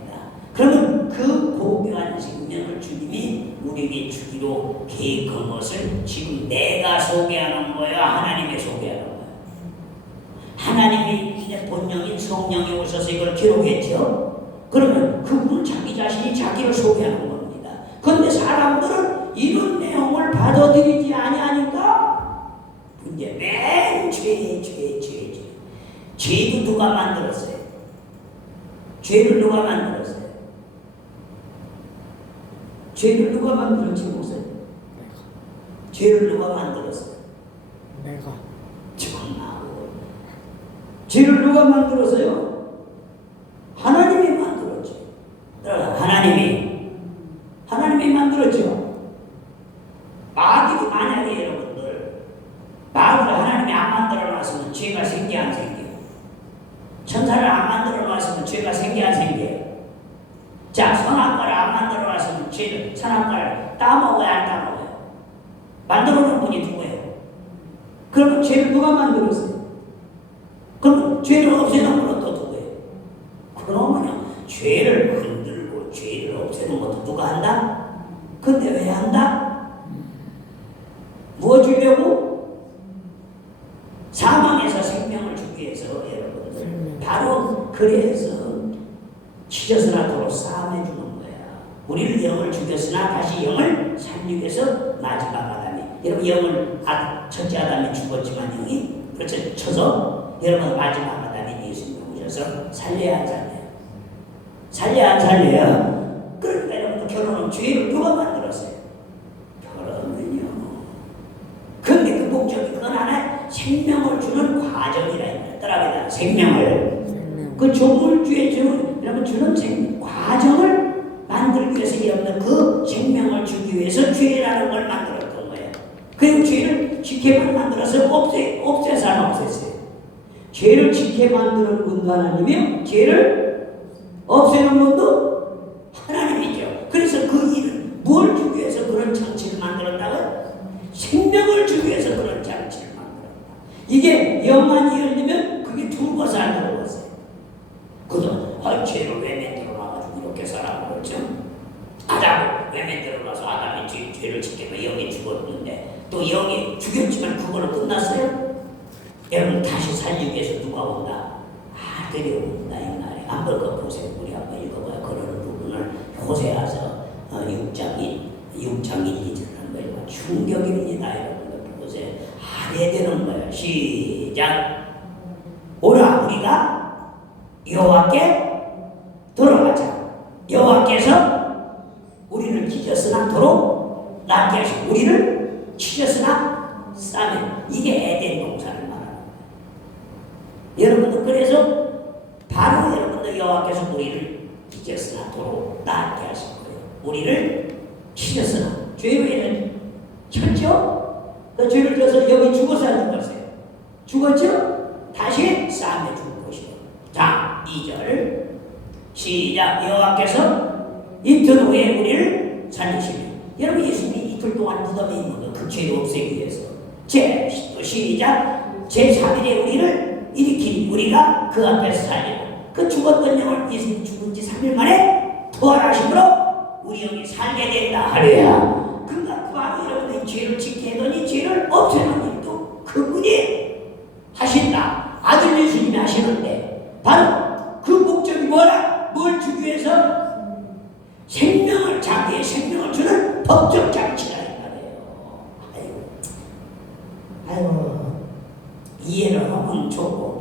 그러면 그 고귀한 생명을 주님이 우리에게 주기로 계획한 것을 지금 내가 소개하는 거예요? 하나님이 소개하는 거예요? 하나님이 이제 본령인 성령이 오셔서 이걸 기록했죠. 그러면 그분은 자기 자신이 자기를 소개하는 겁니다. 그런데 사람들은 이런 내용을 받아들이지 아니하니까 이제 맨 죄도 누가 만들었어요? 죄를 누가 만들었어요? 죄를 누가 만들었지 목사님? 죄를 누가 만들었어요? 내가. 정말로 죄를 누가 만들었어요? 하나님이 만들었죠. 하나님이 만들었죠. 마귀도 만약에 여러분들 마귀를 하나님이 안 만들어놨으면 죄가 생겨 안 생겨요? 천사를 안 만들어놨으면 죄가 생겨 안 생겨요? 자, 선악과를 안 만들어놨으면 죄를 선악과를 따먹어야 안 따먹어요? 만들어 놓은 분이 누구예요? 그러면 죄를 누가 만들었어요? 그러면 죄를 없애는 분은 또 누구예요? 그러면요, 죄를 흔들고 죄를 없애는 것도 누가 한다? 근데 왜 한다? 뭐 주려고? 사망에서 생명을 주기 위해서 여러분들. 바로 그래서 치젓으나 도로 싸움해 주는 거야. 우리는 영을 죽였으나 다시 영을 살리기 위해서 마지막 아담이. 여러분 영을 첫째 아담이 죽었지만 영이 그렇죠 쳐서 여러분 마지막 아담이 예수님 오셔서 살려야 안 살려요? 살려야 안 살려요? 그러니까 여러분 결혼은 죄를 누가 만들었어요? 결혼은요. 근데 그 목적이 그건 하나의 생명을 주는 과정이라 했더라고요. 생명을. 그 조물주의 여러분 주는 과정을 만들기 위해서 여러분 그 생명을 주기 위해서 죄라는 걸 만들었던 거예요. 그리고 죄를 지게 만들어서 없애서 안 없앴어요. 죄를 지게 만드는 분도 하나님이요, 죄를 없애는 분도 하나님이죠. 그래서 그 일을 뭘 주기 위해서 그런 장치를 만들었다고요? 생명을 주기 위해서 그런 장치를 만들었다. 이게 영만이 열리면 그게 두 것을 안 들어갔어요. 그도 죄를 왜 만들어놔가지고 이렇게 살아고 그러죠? 아담을 왜 만들어놔서 아담이 죄를 짓게 영이 죽었는데 또 영이 죽였지만 그걸로 끝났어요? 여러분 다시 살리기 위해서 누가 온다? 아들이 온다 이 말이에요. 한번 그 보세요. 우리 한번 읽어봐요. 그런 부분을 호세아서 6장 1, 2절하는 거예요. 충격입니다. 여러분들 보세요. 하게 되는 거예요. 시작. 오라 우리가 여호와께 돌아가자. 여호와께서 우리를 찢었으나 도로 낫게 하시고 우리를 찢었으나 싸면 이게 에덴 동산을 말하는 거예요. 여러분들 그래서 바로 여러분들 여호와께서 우리를 찢었으나 도로 낫게 하실 거예요. 우리를 찢었으나 죄를 쳤죠? 그 죄를 져서 여기 죽어서 안 죽었어요. 죽었죠? 다시 싸움에 죽을 것이고. 자 2절 시작. 여호와께서 이틀 후에 우리를 살리시며. 여러분 예수님이 이틀 동안 무덤에 있는 거 그 죄를 없애기 위해서 시작. 제3일에 우리를 일으킨 우리가 그 앞에서 살리고 그 죽었던 영을 예수님 죽은 지 3일 만에 부활하심으로 우리 영이 살게 된다. 할렐루야. 그러니까 바로 여러분의 죄를 짓게 하더니 죄를 없애는 일도 그분이 하신다. 아들 예수님이 하시는데 바로 그 목적이 뭐라? 뭘 주기 위해서? 생명을, 자기의 생명을 주는 법적 장치라 이 말이에요. 아이고 이해를 하면 좋고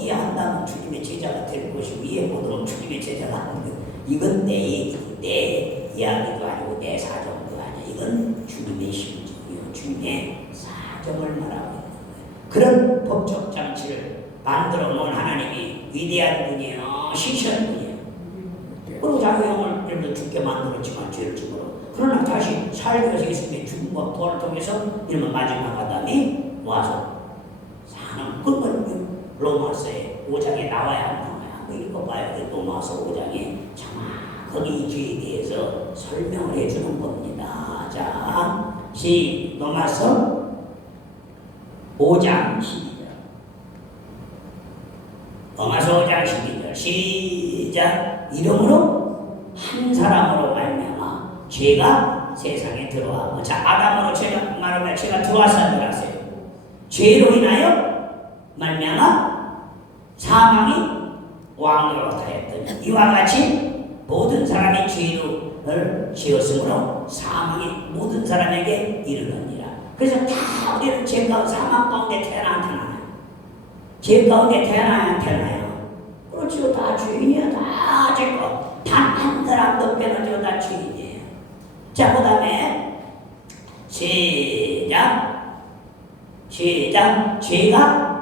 이해한다면 주님의 제자가 될 것이고 이해 못하면 주님의 제자가 안 되고 이건 내 얘기고 내 이야기도 아니고 내 사정도 아니야. 이건 주님의 심정이요 주님의 사정을 말하고 있는 거예요. 그런 법적 장치를 만들어 놓은 하나님이 위대한 분이에요. 신실한 분이에요. 그리고 자기 영을 이렇게 죽게 만들었지만 죄를 죽으러 그러나 다시 살기 위해서 예수님의 죽음과 부활을 통해서 이러면 마지막 아담이 와서 사는 그건 로마서의 5장에 나와야 안 나와요. 한번 읽어봐요. 로마서 5장에 정확하게 이 죄에 대해서 설명을 해주는 겁니다. 자, 로마서 5장 12절. 로마서 5장 12절 시작. 이러므로 한 사람으로 말미암아 죄가 세상에 들어와. 자, 아담으로 죄가 말하면 죄가 들어와서 들어왔어요. 죄로 인하여 말미암아 사망이 왕으로 타였더니 이와 같이 모든 사람이 죄를 지었으므로 사망이 모든 사람에게 이르느니라. 그래서 다 우리는 죄 가운데 사망 가운데 태어나요. 죄 가운데 태어나요. 그렇죠. 다 죄인이야. 다 죄고 단 한 사람도 빼놓지 다 죄인이에요. 자, 그 다음에 시작. 죄가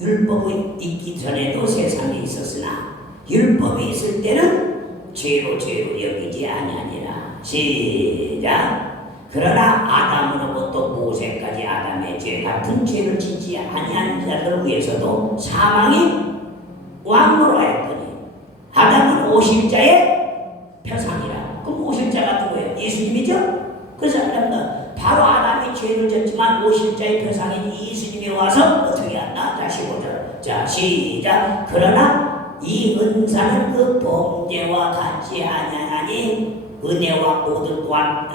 율법이 있기 전에도 세상에 있었으나 율법이 있을 때는 죄로 여기지 아니하니라. 시작. 그러나 아담으로부터 모세까지 아담의 죄 같은 죄를 짓지 아니한 자들을 위해서도 사망이 왕으로 하였더니 아담은 오실자의 표상이라. 그럼 오실자가 누구예요? 예수님이죠? 그래서 바로 아담이 죄를 졌지만 오실자의 표상인 예수님이 와서 어떻게 한다? 다시 보자. 자, 시작. 그러나 이 은사는 그 범죄와 같지 아니하니 은혜와 모든 또한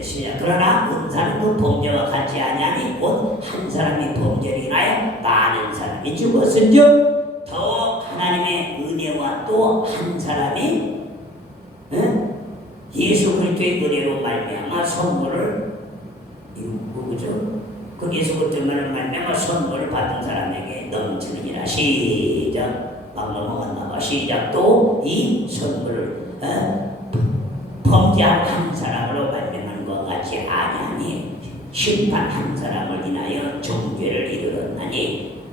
시작. 그러나 은사는 그 범죄와 같지 아니하니 곧 한 사람이 범죄로 인하여 많은 사람이 죽었은즉 더욱 하나님의 은혜와 또 한 사람이 예수 그리스도의 은혜로 말미암아 선물을 그죠? 그 예수 그리스도를 말미암아 선물을 받은 사람에게 넘치느니라. 시작. 막 넘어갔나봐. 시작. 또 이 선물을 범죄한 한 사람으로 말미암은 것 같이 아니하니 심판 한 사람을 인하여 정죄를 이르렀나니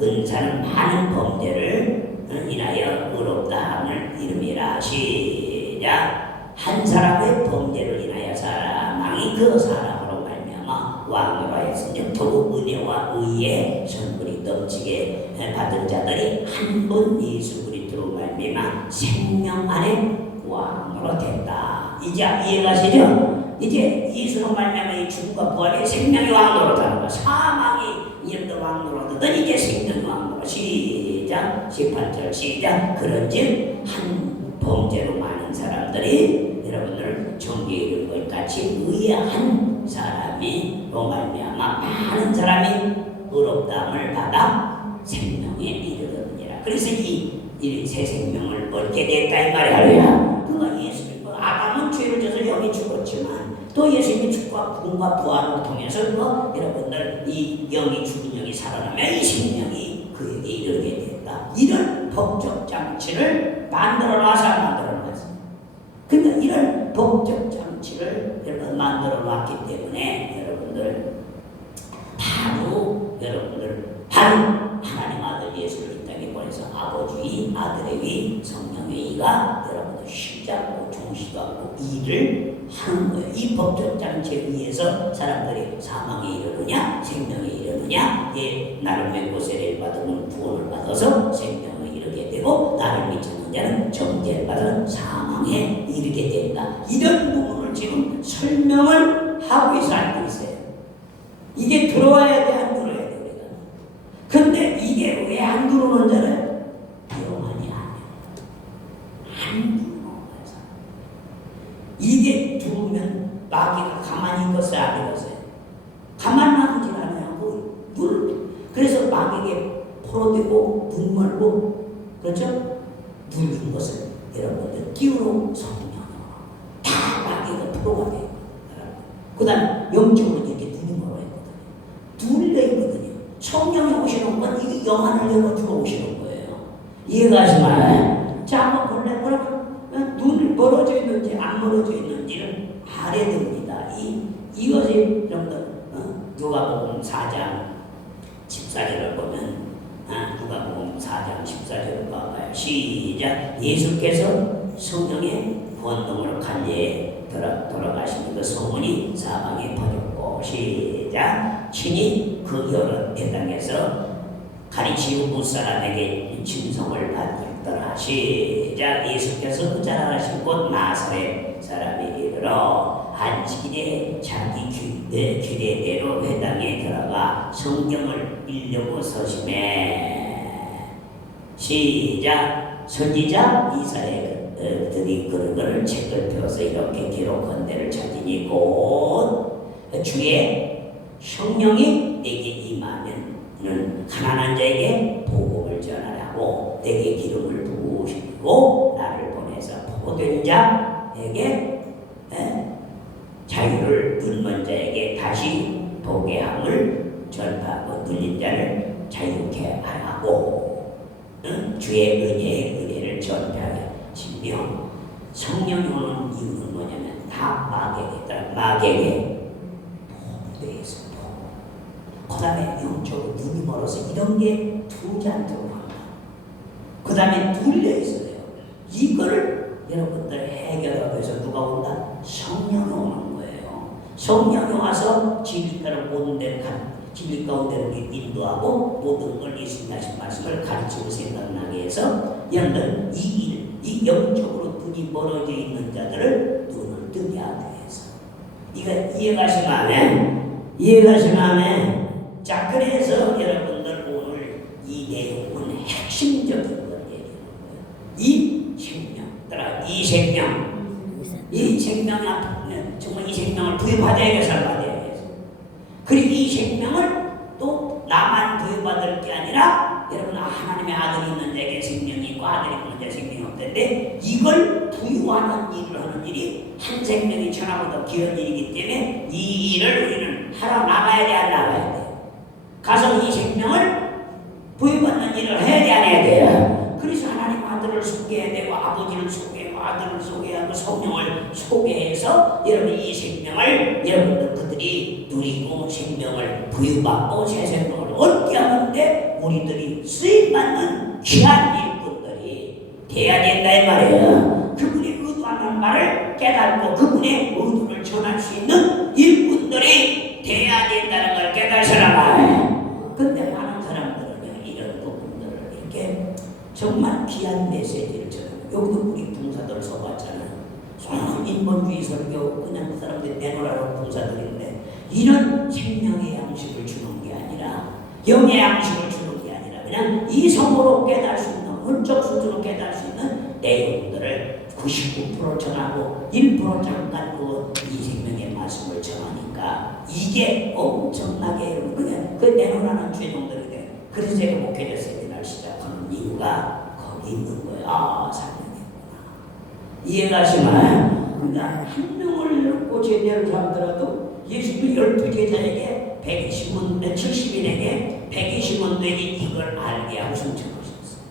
은사는 많은 범죄를 인하여 의롭다함을 이름이라. 시작. 한 사람의 범죄를 인하여 사망이 그 사람으로 말미암아 왕으로 하였으니 더욱 은혜와 의의 선물이 넘치게 받은 자들이 한 분 예수 그리스도로 말미암아 생명 안에 왕으로 됐다. 이제 이해가시죠? 이제 예수로 말미암아 이 죽음과 부활의 생명이 왕으로 되는 거. 사망이 이름도 왕으로 되던 이제 생명이 왕으로. 시작. 18절 시작. 그런즉 한 범죄로 많은 사람들이 여러분들 정죄에 이른 것 같이 의의 한 사람이 로 말미암아 많은 사람이 의롭다함을 받아 생명에 이르느니라. 그래서 이 새 생명을 얻게 됐다 이 말이 할렐루야. 그가 예수님 아담은 죄를 져서 영이 죽었지만 또 예수님의 죽음과 부활을 통해서 여러분들 이 영이 죽은 영이 살아나며 이 생명이 그에게 이르게 됐다. 이런 법적 장치를 만들어 놨습니다. 그러니까 이런 법적 장치를 여러분 만들어 놨기 때문에 여러분들 바로 하나님 아들 예수를 이 땅에 보내서 아버지의 아들의 위 성령의 이가 여러분들 시작하고 종식하고 일을 하는 거예요. 이 법적 장치에 의해서 사람들이 사망에 이르느냐 생명에 이르느냐, 나를 믿고 세례를 받으면 구원을 받아서 생명에 이르게 되고 나를 믿지 않는 자는 정죄를 받아 사망에 이르게 된다. 이런 부분을 지금 설명을 하고 있어 알고 있어요. 이게 들어와야 돼 안 들어야 돼 우리가. 근데 이게 왜 안 들어오는 자는 영원히 안 들어오는 거예요. 이게 들어오면 마귀가 가만히 있겠어요 안 있겠어요? 가만 놔두지 않아요. 그래서 마귀에게 포로되고 눈 멀고 그렇죠? 눈인 것을 여러분들 끼우러 성령으로 다 마귀가 포로가 돼요. 그 다음 영적으로 이렇게 눈이 멀어요. 눈이 있거든요. 성령이 오시는 건 이게 영안을 열어주고 오시는 거예요. 이해가 하시나요? 자, 한번 볼래? 그러면 눈이 멀어져 있는지 안 멀어져 있는지를 알아야 됩니다. 이것이 여러분들 누가복음 4장 14절을 보면 누가복음 4장 14절을 봐봐요. 시작. 예수께서 성령의 권능으로 갈대에 돌아가신 그 소문이 사방에 퍼졌고 시작. 친히 그 여러 대당에서 가리치고 무사람에게 칭송을 받더라. 시작. 예수께서 그 자라나신 곳 나사렛 사람이 이르러 안식일에 자기 규례대로 회당에 들어가 성경을 읽려고 서심해. 시작. 선지자 이사야들이 그를 책을 펴서 이렇게 기록한 데를 찾으니 곧 주의 성령이 내게 임하면 가난한 자에게 복음을 전하라고 내게 기름을 부으시고 나를 보내서 포된 자에게 자유를 눈먼 자에게 다시 보게 함을 전파하고 눌린 자를 자유케 하라고 주의 은혜를 전파하게 진명. 성령이 오는 이유는 뭐냐면 다 마귀에게 포로되어서 그 다음에 영적으로 눈이 멀어서 이런 게 들어오지 않도록 합니다. 그 다음에 눌려 있어요. 이거를 여러분들 해결하기 위해서 누가 온다? 성령이 오는 거예요. 성령이 와서 진리 따라 모든 데를 진리 가운데로 인도하고 모든 걸 예수님 하신 말씀을 가르치고 생각나게 해서 여러분들 이 영적으로 눈이 멀어져 있는 자들을 눈을 뜨게 하기 위해서. 이거 이해가시면 이해가시나요? 자, 그래서 여러분들 오늘 이 내용은 핵심적인 걸 얘기하는 거예요. 이 생명, 이 생명, 이 생명이 정말 이 생명을 부여받아야겠어, 받아야겠어. 그리고 이 생명을 또 나만 부여받을 게 아니라 여러분 하나님의 아들이 있는 자에게 생명이 있고 아들이 있는 자에게 생명이 없는데 이걸 부여하는 일을 하는 일이 한 생명이 천하보다 귀한 일이기 때문에 이 일을 우리는 하러 나가야 돼, 안 나가야 돼? 가서 이 생명을 부여받는 일을 해야 돼, 안 해야 돼요? 그래서 하나님 아들을 소개해야 되고 아버지를 소개하고 아들을 소개하고 성령을 소개해서 여러분 이 생명을 여러분들 그들이 누리고 생명을 부여받고 새 생명을 얻게 하는데 우리들이 쓰임받는 귀한 일꾼들이 돼야 된다 이 말이에요. 그분의 의도하는 말을 깨닫고 그분의 의도를 전할 수 있는 일꾼들이 돼야 된다는 걸 깨달으라 말이에요. 근데 많은 사람들은 이런 부분들을 이렇게 정말 귀한 메시지를 전하고 여기도 우리 봉사들 써봤잖아요. 인본주의 설교 그냥 그 사람들이 내놓으라고 봉사들인데 이런 생명의 양식을 주는 게 아니라 영의 양식을 주는 게 아니라 그냥 이성으로 깨달을 수 있는 혼적 수준으로 깨달을 수 있는 내용들을 99% 전하고 1% 잠깐 이 생명의 말씀을 전하니까 이게 엄청나게 그냥 그 내놓으라는 죄종들이 돼. 그래서 제가 목회자 세미나를 시작하는 이유가 거기 있는 거예요. 아, 사명이구나. 이해가시나요? 그러니까 한 명을 놓고 제대로 삼더라도 예수도 12제자에게 120원, 70인에게 120원들이 이걸 알게 하고 성취하셨어요.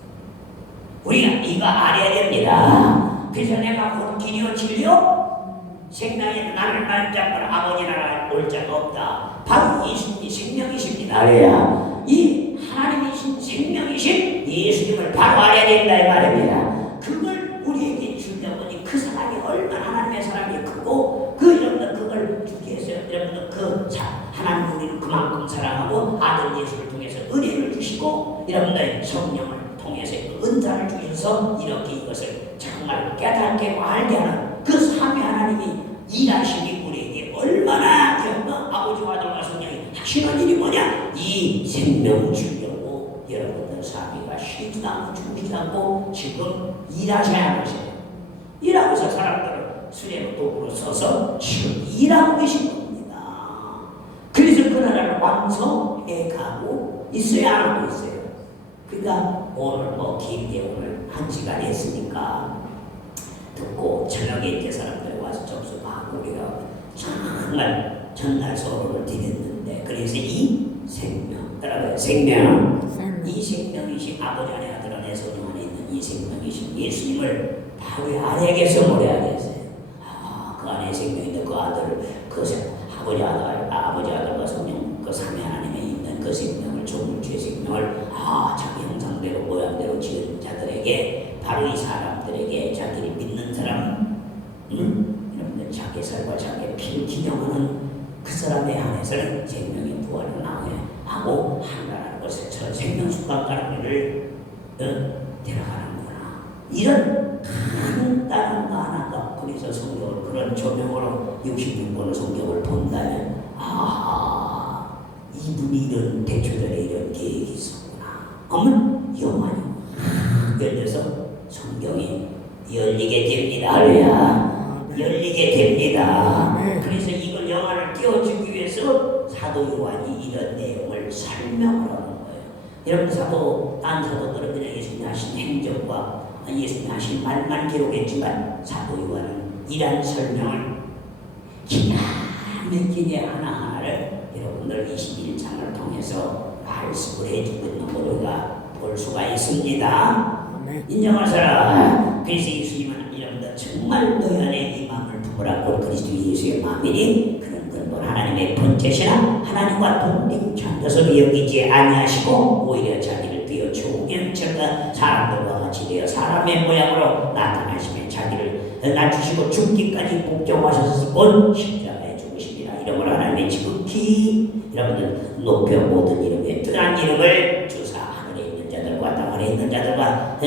우리가 이거 알아야 됩니다. 그래서 내가 곧 길이요 진리요 생명에 나를 만잡을 아버지 나라 올 자가 없다. 바로 예수님이 생명이십니다. 알아야 이 하나님이신 생명이신 예수님을 바로 알아야 된다 이 말입니다. 그걸 우리에게 주다 보니 그 사랑이 얼마나 하나님의 사랑이 크고 여러분들 그걸 주기 위해서 여러분들 하나님 우리를 그만큼 사랑하고 아들 예수를 통해서 은혜를 주시고 여러분들 성령을 통해서 은사를 주셔서 이렇게 이것을 정말 깨닫게 알게 하는 그 삼위 하나님이 일하시니 우리에게 얼마나 아버지와 아들과 성령이 하시는 일이 뭐냐? 이 생명 주려고 여러분들 삼위가 쉬지도 않고 죽지도 않고 지금 일하셔야 하세요. 일하고 있어 사람들은 수레로 도구로 서서 지금 일하고 계신 겁니다. 그래서 그 나라를 완성해 가고 있어야 하고 있어요. 그러니까 오늘 길게 오늘 1시간 했으니까 듣고 저녁에 이렇게 사람들이 와서 접수하고 우리가 정말 전날 서로를 드렸는데 그래서 이 생명 따라가요. 생명 이 생명이신 아버지 안에 아들 안에 성령 안에 있는 이 생명이신 예수님을 바로 알아야겠어 모르야겠어요. 그 안에 생명인데 그 아들을 아버지 아들과 성령 그 삼위 하나님에 있는 그 생명을 조물주의 생명을 자기 형상대로 모양대로 지은 자들에게 바로 이 사람들에게 자기를 믿는 사람 여러분들 자기 살과 자기 피를 기념하는 그 사람에 한해서는 생명의 부활을 하고 하나라는 것에 저 생명수강가를 데려가는구나. 이런 간단한 거 하나가 그래서 성경을 그런 조명으로 66권의 성경을 본다면 이분이 이런 대초전에 이런 계획이 있었구나. 그러면 영안이 열려서 성경이 열리게 됩니다. 할렐루야. 열리게 됩니다. 그래서 이걸 영안을 띄워주기 위해서 사도 요한이 이런 내용을 설명을 하는 거예요. 여러분 딴 사도들은 그냥 예수님 하신 행적과 예수님 하신 말만 기록했지만 사도 요한은 이러한 설명을 기가 막히게 하나하나를 여러분들 21장을 통해서 말씀을 해주고 있는 걸 우리가 볼 수가 있습니다. 인정하셔라. 그래서 예수님은 여러분들 정말 너희 안에 이 마음을 품으라고 그리스도 예수의 마음이니 그런 근본 하나님의 본체시나 하나님과 동등한 것을 여기지 아니하시고 오히려 자기를 비워 종양처럼 사람들과 같이 되어 사람의 모양으로 나타나시며 자기를 낮추시고 죽기까지 복종하셔서 본 십자가에 죽으십니다. 이름을 하나님의 지극히 여러분들 높여 모든 이름에 뜨한 이름을 주사 하늘에 있는 자들과 땅 아래 있는 자들과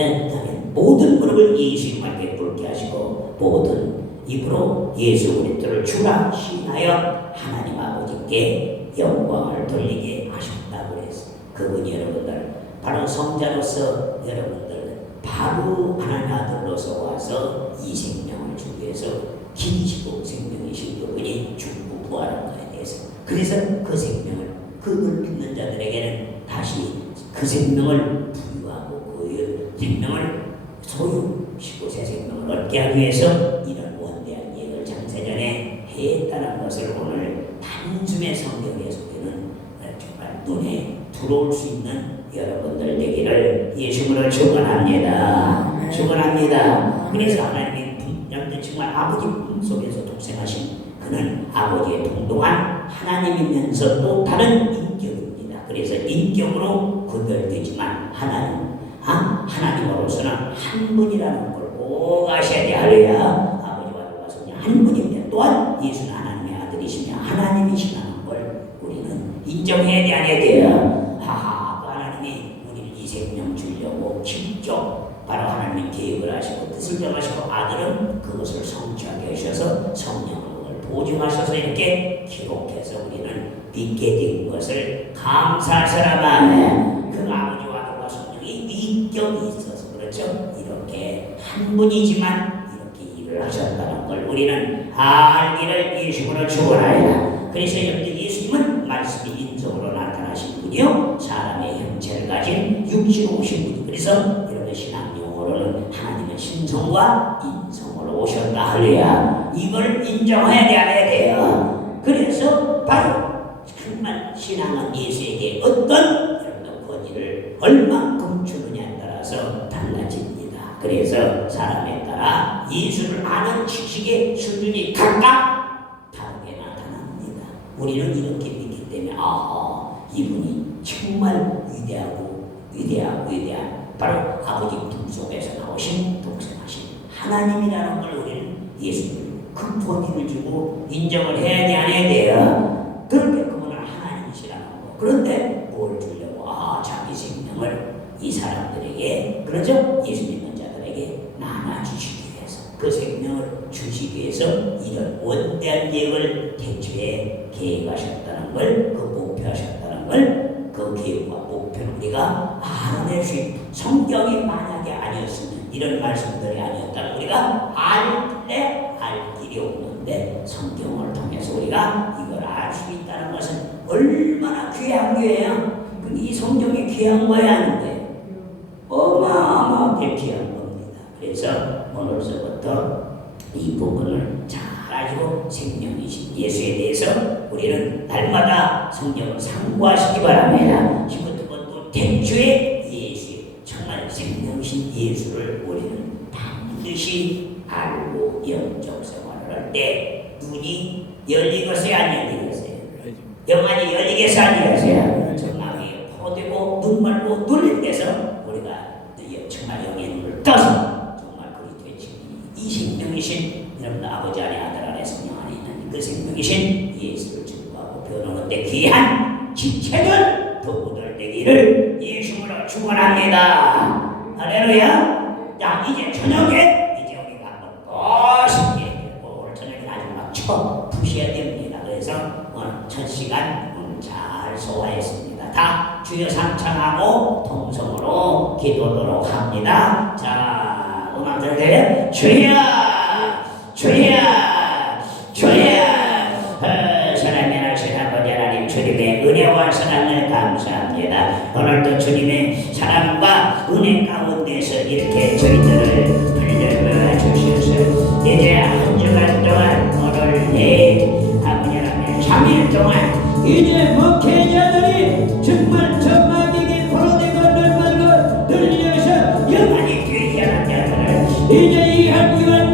모든 무릎을 예수님께 꿇게 하시고 모든 입으로 예수 그리스도를 주라 시인하여 하나님 아버지께 영광을 돌리게 하셨다고 그랬어요. 그분이 여러분들 바로 성자로서 여러분들 바로 하나님 아들로서 와서 이 생명을 주기 위해서 기시고 생명이신 그분이 죽고 부활한 것에 대해서 그래서 그 생명을 그걸 믿는 자들에게는 다시 그 생명을 부여하고 그 생명을 소유시고 새 생명을 얻게 하기 위해서 이런 원대한 일을 장세전에 했다는 것을 오늘 단숨에 성경에 소개는 정말 눈에 들어올 수 있는 여러분들 되기를 예수님으로 축원합니다. 축원합니다. 그래서 하나님이 여러분들 정말 아버지 속에서 독생하신 그는 아버지의 동등한 하나님이면서 또 다른 인격입니다. 그래서 인격으로 구별되지만 하나님으로서는 한 분이라는 걸 꼭 아셔야 돼. 할렐루야. 아버지와 성령 한 분입니다. 또한 예수는 하나님의 아들이시며 하나님이시라는 걸 우리는 인정해야 돼. 안 해야 돼요. 그 하나님이 우리를 이 생명 주려고 직접 바로 하나님 계획을 하시고 뜻을 정하시고 아들은 그것을 성취하게 하셔서 성령을 보증하셔서 이렇게 기록해서 우리는 믿게 된 것을 감사하시라만 그 아버지와 아들과 성령이 인격이 있어서 그렇죠. 이렇게 한 분이지만 이렇게 일을 하셨다는 걸 우리는 알기를 예수님으로 축원하리라. 그래서 여러분들 예수님은 말씀이 인성으로 나타나신 분이요 사람의 형체를 가진 육신으로 오신 분이 그래서 여러분 신앙 용어로는 하나님의 신성과 인성으로 오셨다 할렐루야. 이걸 인정해야 돼 안 해야 돼요. 그래서 바로 정말 신앙은 예수에게 어떤 여러분 권위를 얼만큼 주느냐에 따라서 달라집니다. 그래서 사람에 따라 예수를 아는 지식의 수준이 각각 다르게 나타납니다. 우리는 이렇게 믿기 때문에 이분이 정말 위대한 바로 아버지 품 속에서 나오신 독생하신 하나님이라는 걸 우리는 예수님 그 권위를 주고 인정을 해야 돼 안 해야 돼요. 그런데 그분은 하나님이시라는 거. 그런데 뭘 주려고 자기 생명을 이 사람들에게 그러죠? 예수 믿는 자들에게 나눠주시기 위해서 그 생명을 주시기 위해서 이런 원대한 계획을 태초에 계획하셨다는 걸 그 목표하셨다는 걸 그 계획과 목표는 우리가 알아낼 수 있는 성경이 만약에 아니었으면 이런 말씀들이 아니었다면 우리가 알 길이 없는데 성경을 통해서 우리가 이걸 알 수 있다는 것은 얼마나 귀한 거예요. 이 성경이 귀한 거야 하는데 어마어마하게 귀한 겁니다. 그래서 오늘서부터 이 부분을 잘 알고 생명이신 예수에 대해서 우리는 날마다 성경을 상고하시기 바랍니다. 지금부터 또 태초에 예수 정말 생명이신 예수를 우리는 반드시 알고 영적 생활을 할 때 눈이 열리겠어요 안 열리겠어요? 영안이 열리겠어요 안 열리겠어요? 정막이 포되고 눈 말고 눌린 데서 우리가 정말 영의 눈을 떠서 정말 그리스도의 증인이 이 생명이신 여러분 아버지 안에 아들 안에 성령 안에 있는 그 생명이신 예수를 증거하고 변호하는데 귀한 지체들 도구들 되기를 예수로 축원합니다. 할렐루야. 자 이제 저녁에 이제 우리가 한번 멋있게 오늘 저녁에 아주 막 푸셔야 됩니다. 그래서 오늘 첫 시간 오늘 잘 소화했습니다. 다 주여 상창하고 통성으로 기도하도록 합니다. 자 음악 들으세요. 주여 사랑의 하신 아버지 하나님 주님의 은혜와 사랑을 감사합니다. 오늘도 주님의 사랑과 은혜 가운데서 이렇게 저희들을 불려 주셔서 이제 한 주간 동안 오늘 내일 아버지 하나님 3일 동안 이제 목회자들이 정말 전막에게 포로되고 널 말고 들려서 영원히 귀하는 자들을 이제 이 한 주간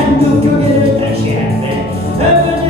한국 교회를 다시 한번